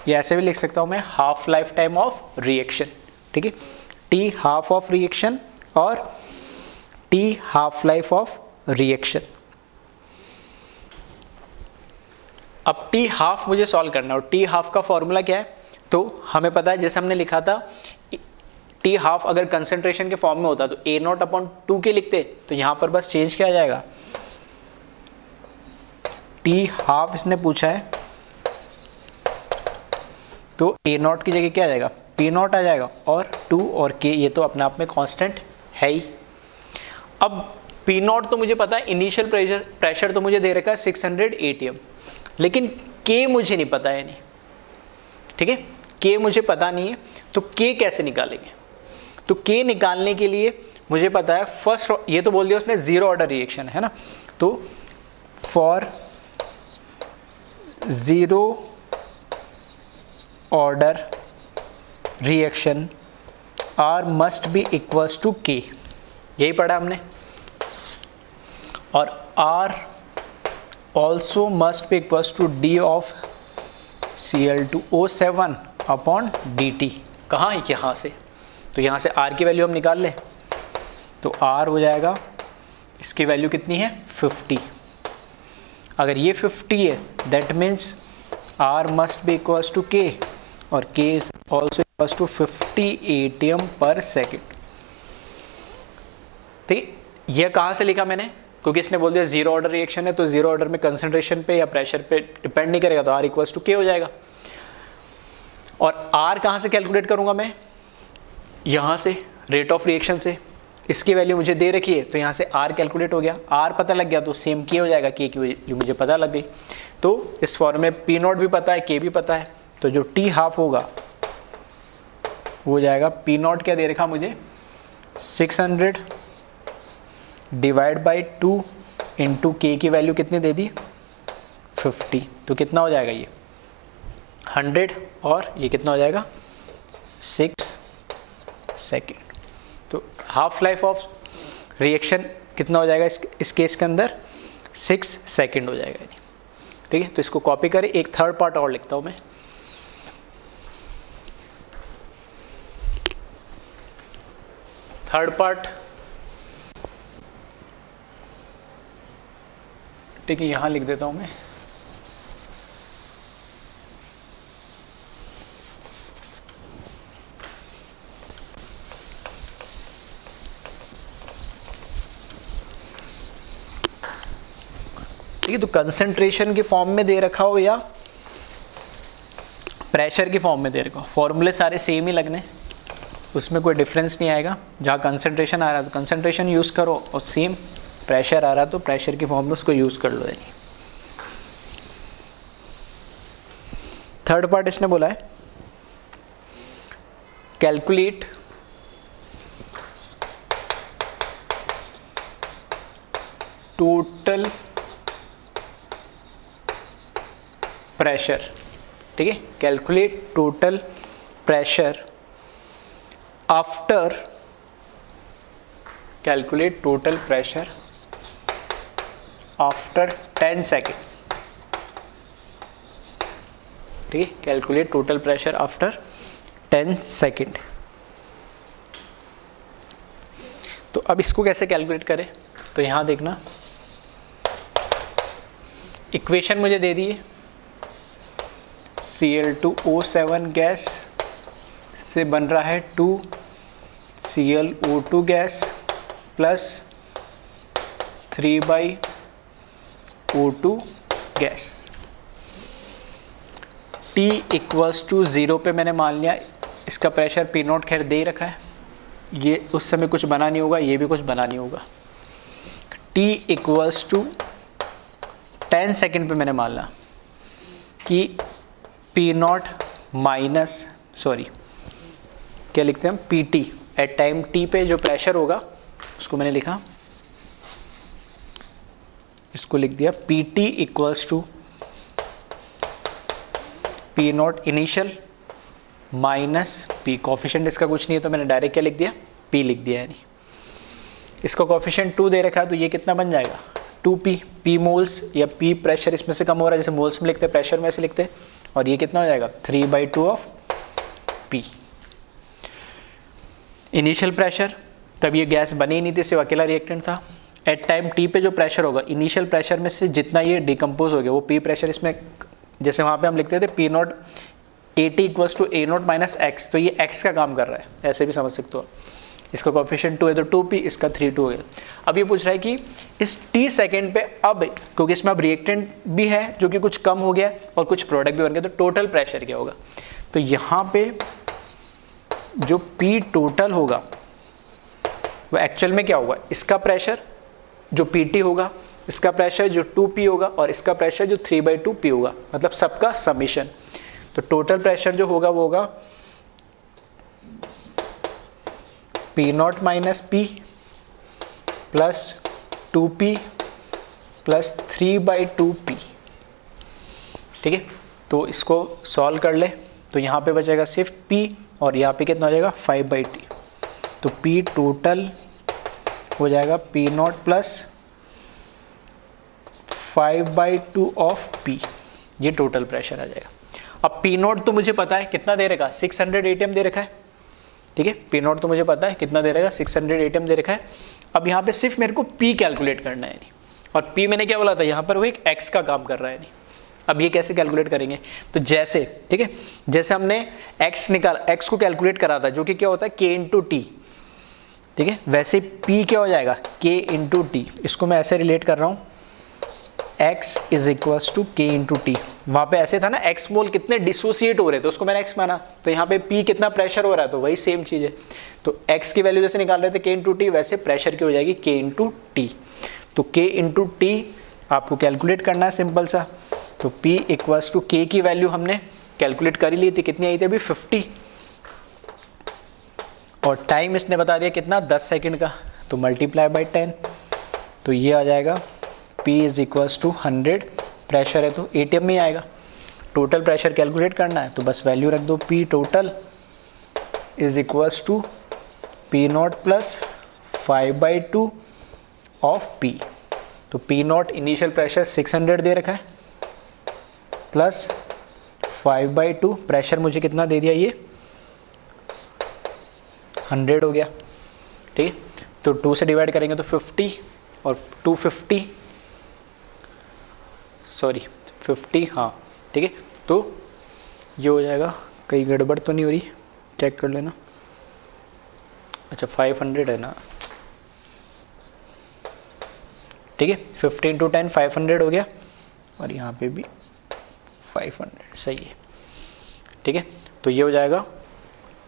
ये ऐसे भी लिख सकता हूं मैं, half life time of reaction. ठीक है, T हाफ ऑफ रिएक्शन और T half life of reaction. अब T हाफ मुझे सॉल्व करना है और T हाफ का फॉर्मूला क्या है, तो हमें पता है, जैसे हमने लिखा था T हाफ अगर कंसेंट्रेशन के फॉर्म में होता तो A0/2 के लिखते, तो यहां पर बस चेंज क्या आ जाएगा, T हाफ इसने पूछा है तो A0 की जगह क्या आ जाएगा, P0 आ जाएगा, और 2 और K ये तो अपने आप में कांस्टेंट है ही। अब P0 तो मुझे पता है, इनिशियल प्रेशर तो मुझे दे रखा है 600 ATM, लेकिन K मुझे नहीं पता है। नहीं, ठीक है, K मुझे पता नहीं है, तो K कैसे निकालेंगे, तो K निकालने के लिए मुझे पता है फर्स्ट, ये तो बोल दिया उसने जीरो ऑर्डर रिएक्शन है ना, तो for zero order reaction R must be equals to K, यही पढ़ा हमने, और R also must be equals to D of Cl2O7 upon dt। कहाँ, यहाँ से, तो यहाँ से R की वैल्यू हम निकाल लें, तो R हो जाएगा, इसकी वैल्यू कितनी है 50। अगर ये 50 है that means R must be equals to K और K is also equals to 50 ATM पर सेकेंड। ठीक, यह कहाँ से लिखा मैंने, क्योंकि इसने बोल दिया जीरो ऑर्डर रिएक्शन है, तो जीरो ऑर्डर में कंसंट्रेशन पे या प्रेशर पे डिपेंड नहीं करेगा, तो R इक्वल्स टू K हो जाएगा। और R कहाँ से कैलकुलेट करूंगा मैं, यहाँ से रेट ऑफ रिएक्शन से, इसकी वैल्यू मुझे दे रखी है, तो यहाँ से R कैलकुलेट हो गया, R पता लग गया तो सेम K हो जाएगा, K की वैल्यू मुझे पता लग गई, तो इस फॉर्म में P0 भी पता है, K भी पता है, तो जो T हाफ होगा वो जाएगा, P0 क्या दे रखा मुझे 600 डिवाइड बाई 2 इंटू K की वैल्यू कितनी दे दी 50, तो कितना हो जाएगा ये 100, और ये कितना हो जाएगा 6 सेकेंड। तो हाफ लाइफ ऑफ रिएक्शन कितना हो जाएगा इस केस के अंदर 6 सेकेंड हो जाएगा। ठीक है, तो इसको कॉपी करें, एक थर्ड पार्ट और लिखता हूं मैं, थर्ड पार्ट। ठीक है, यहां लिख देता हूं मैं, ठीक है, तो कंसंट्रेशन के फॉर्म में दे रखा हो या प्रेशर की फॉर्म में दे रखा हो, फॉर्मूले सारे सेम ही लगने, उसमें कोई डिफरेंस नहीं आएगा। जहाँ कंसंट्रेशन आ रहा है तो कंसंट्रेशन यूज़ करो, और सेम प्रेशर आ रहा है तो प्रेशर की फॉर्म में उसको यूज़ कर लो। यानी थर्ड पार्ट इसने बोला है कैलकुलेट टोटल प्रेशर। ठीक है, calculate total pressure after, calculate total pressure after 10 second. ठीक है, calculate total pressure after 10 second. तो अब इसको कैसे कैलकुलेट करें, तो यहां देखना, इक्वेशन मुझे दे दी है, Cl2O7 गैस से बन रहा है 2ClO2 gas plus 3/O2 gas. T equals to 0 पे मैंने मान लिया, इसका प्रेशर P0 खैर दे ही रखा है, ये उस समय कुछ बना नहीं होगा, ये भी कुछ बना नहीं होगा। T इक्वल्स टू 10 सेकेंड पे मैंने मान लिया कि P0 माइनस क्या लिखते हैं हम, P T at time T पे जो प्रेशर होगा उसको मैंने लिखा, इसको लिख दिया P T equals to P naught initial minus P, coefficient इसका कुछ नहीं है तो मैंने डायरेक्ट क्या लिख दिया, पी लिख दिया। यानी इसका कोफिशिएंट 2 दे रखा है तो ये कितना बन जाएगा 2p, p मोल्स या p प्रेशर इसमें से कम हो रहा है, जैसे मोल्स में लिखते हैं प्रेशर में ऐसे लिखते हैं, और ये कितना हो जाएगा 3/2 ऑफ p। इनिशियल प्रेशर, तब ये गैस बनी ही नहीं थी, सिर्फ अकेला रिएक्टेंट था। एट टाइम t पे जो प्रेशर होगा, इनिशियल प्रेशर में से जितना ये डिकम्पोज हो गया वो p प्रेशर इसमें, जैसे वहाँ पे हम लिखते थे P naught AT equals to A naught minus x, तो ये x का काम कर रहा है, ऐसे भी समझ सकते हो। इसका कोफिशिएंट 2 है तो 2p, इसका 3 2 है। अब ये पूछ रहा है कि इस t सेकेंड पे अब, क्योंकि इसमें अब रिएक्टेंट भी है जो कि कुछ कम हो गया और कुछ प्रोडक्ट भी बन गया, तो टोटल प्रेशर क्या होगा। तो यहाँ पे जो p टोटल होगा वो एक्चुअल में क्या होगा, इसका प्रेशर जो pt होगा, इसका प्रेशर जो 2p होगा, और इसका प्रेशर जो 3/2p होगा, मतलब सबका समीशन। तो टोटल प्रेशर जो होगा वो होगा P not minus P plus 2p plus 3/2p। ठीक है, तो इसको सॉल्व कर ले तो यहाँ पे बचेगा सिर्फ p, और यहाँ पे कितना हो जाएगा 5/t। तो p टोटल हो जाएगा p naught plus 5/2 of p, ये टोटल प्रेशर आ जाएगा। अब P नॉट तो मुझे पता है कितना दे रखा है, 600 ATM दे रखा है। ठीक है, P नॉट तो मुझे पता है कितना दे रहेगा, 600 ATM दे रखा है। अब यहाँ पे सिर्फ मेरे को P कैलकुलेट करना है, और P मैंने क्या बोला था, यहाँ पर वो एक x का काम कर रहा है। अब ये कैसे कैलकुलेट करेंगे, तो जैसे, ठीक है, जैसे हमने x को कैलकुलेट करा था जो कि क्या होता है k इंटू टी, ठीक है, वैसे P क्या हो जाएगा k इंटू टी। इसको मैं ऐसे रिलेट कर रहा हूँ, x is equals to k into T. वहाँ पे ऐसे था ना x मोल कितने डिसोसिएट हो रहे थे, उसको मैंने x माना, तो यहाँ पे p कितना प्रेशर हो रहा है, तो वही सेम चीज़ है। तो x की वैल्यू जैसे निकाल रहे थे k इंटू टी, वैसे प्रेशर की हो जाएगी k इंटू टी। तो k इंटू टी आपको कैलकुलेट करना है सिंपल सा। तो p इक्वल्स टू k की वैल्यू हमने कैलकुलेट कर ही ली थी, कितनी आई थी अभी 50, और टाइम इसने बता दिया कितना 10 सेकेंड का, तो मल्टीप्लाई बाई 10, तो ये आ जाएगा P is equals to 100, pressure है तो ATM में ही आएगा। टोटल प्रेशर कैलकुलेट करना है तो बस वैल्यू रख दो, P total is equals to P naught plus 5/2 of P। तो P नॉट इनिशियल प्रेशर 600 दे रखा है, प्लस 5/2 प्रेशर मुझे कितना दे दिया, ये 100 हो गया। ठीक है, तो 2 से डिवाइड करेंगे तो 50, और 250 सॉरी 50, हाँ ठीक है, तो ये हो जाएगा, कहीं गड़बड़ तो नहीं हो रही, चेक कर लेना। अच्छा 500 है ना, ठीक है, 50 इंटू 10 500 हो गया, और यहाँ पे भी 500 सही है। ठीक है, तो ये हो जाएगा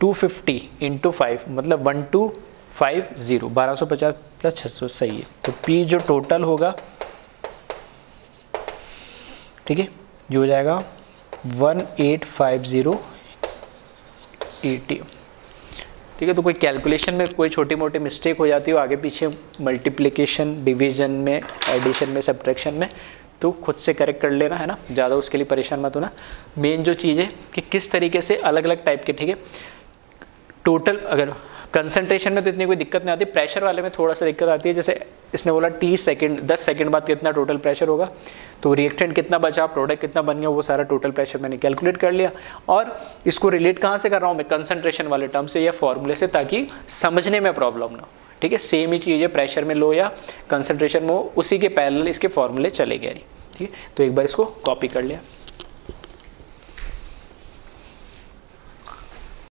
250 इंटू 5 मतलब 1250, 1250 प्लस 600 सही है। तो P जो टोटल होगा, ठीक है, ये हो जाएगा 1850 ATM। ठीक है, तो कोई कैलकुलेशन में कोई छोटी मोटी मिस्टेक हो जाती हो आगे पीछे, मल्टीप्लिकेशन, डिवीजन में, एडिशन में, सब्ट्रैक्शन में, तो खुद से करेक्ट कर लेना है ना, ज़्यादा उसके लिए परेशान मत होना। मेन जो चीज़ है कि किस तरीके से अलग अलग टाइप के, ठीक है, टोटल अगर कंसंट्रेशन में तो इतनी कोई दिक्कत नहीं आती, प्रेशर वाले में थोड़ा सा दिक्कत आती है। जैसे इसने बोला 10 सेकंड बाद कितना टोटल प्रेशर होगा, तो रिएक्टेंट कितना बचा, प्रोडक्ट कितना बन गया, वो सारा टोटल प्रेशर मैंने कैलकुलेट कर लिया। और इसको रिलेट कहाँ से कर रहा हूँ मैं, कंसंट्रेशन वाले टर्म से या फॉर्मूले से, ताकि समझने में प्रॉब्लम ना हो। ठीक है, सेम ही चीज़ है, प्रेशर में लो या कंसंट्रेशन में हो, उसी के पैरेलल इसके फॉर्मूले चले गए। ठीक है, तो एक बार इसको कॉपी कर लिया।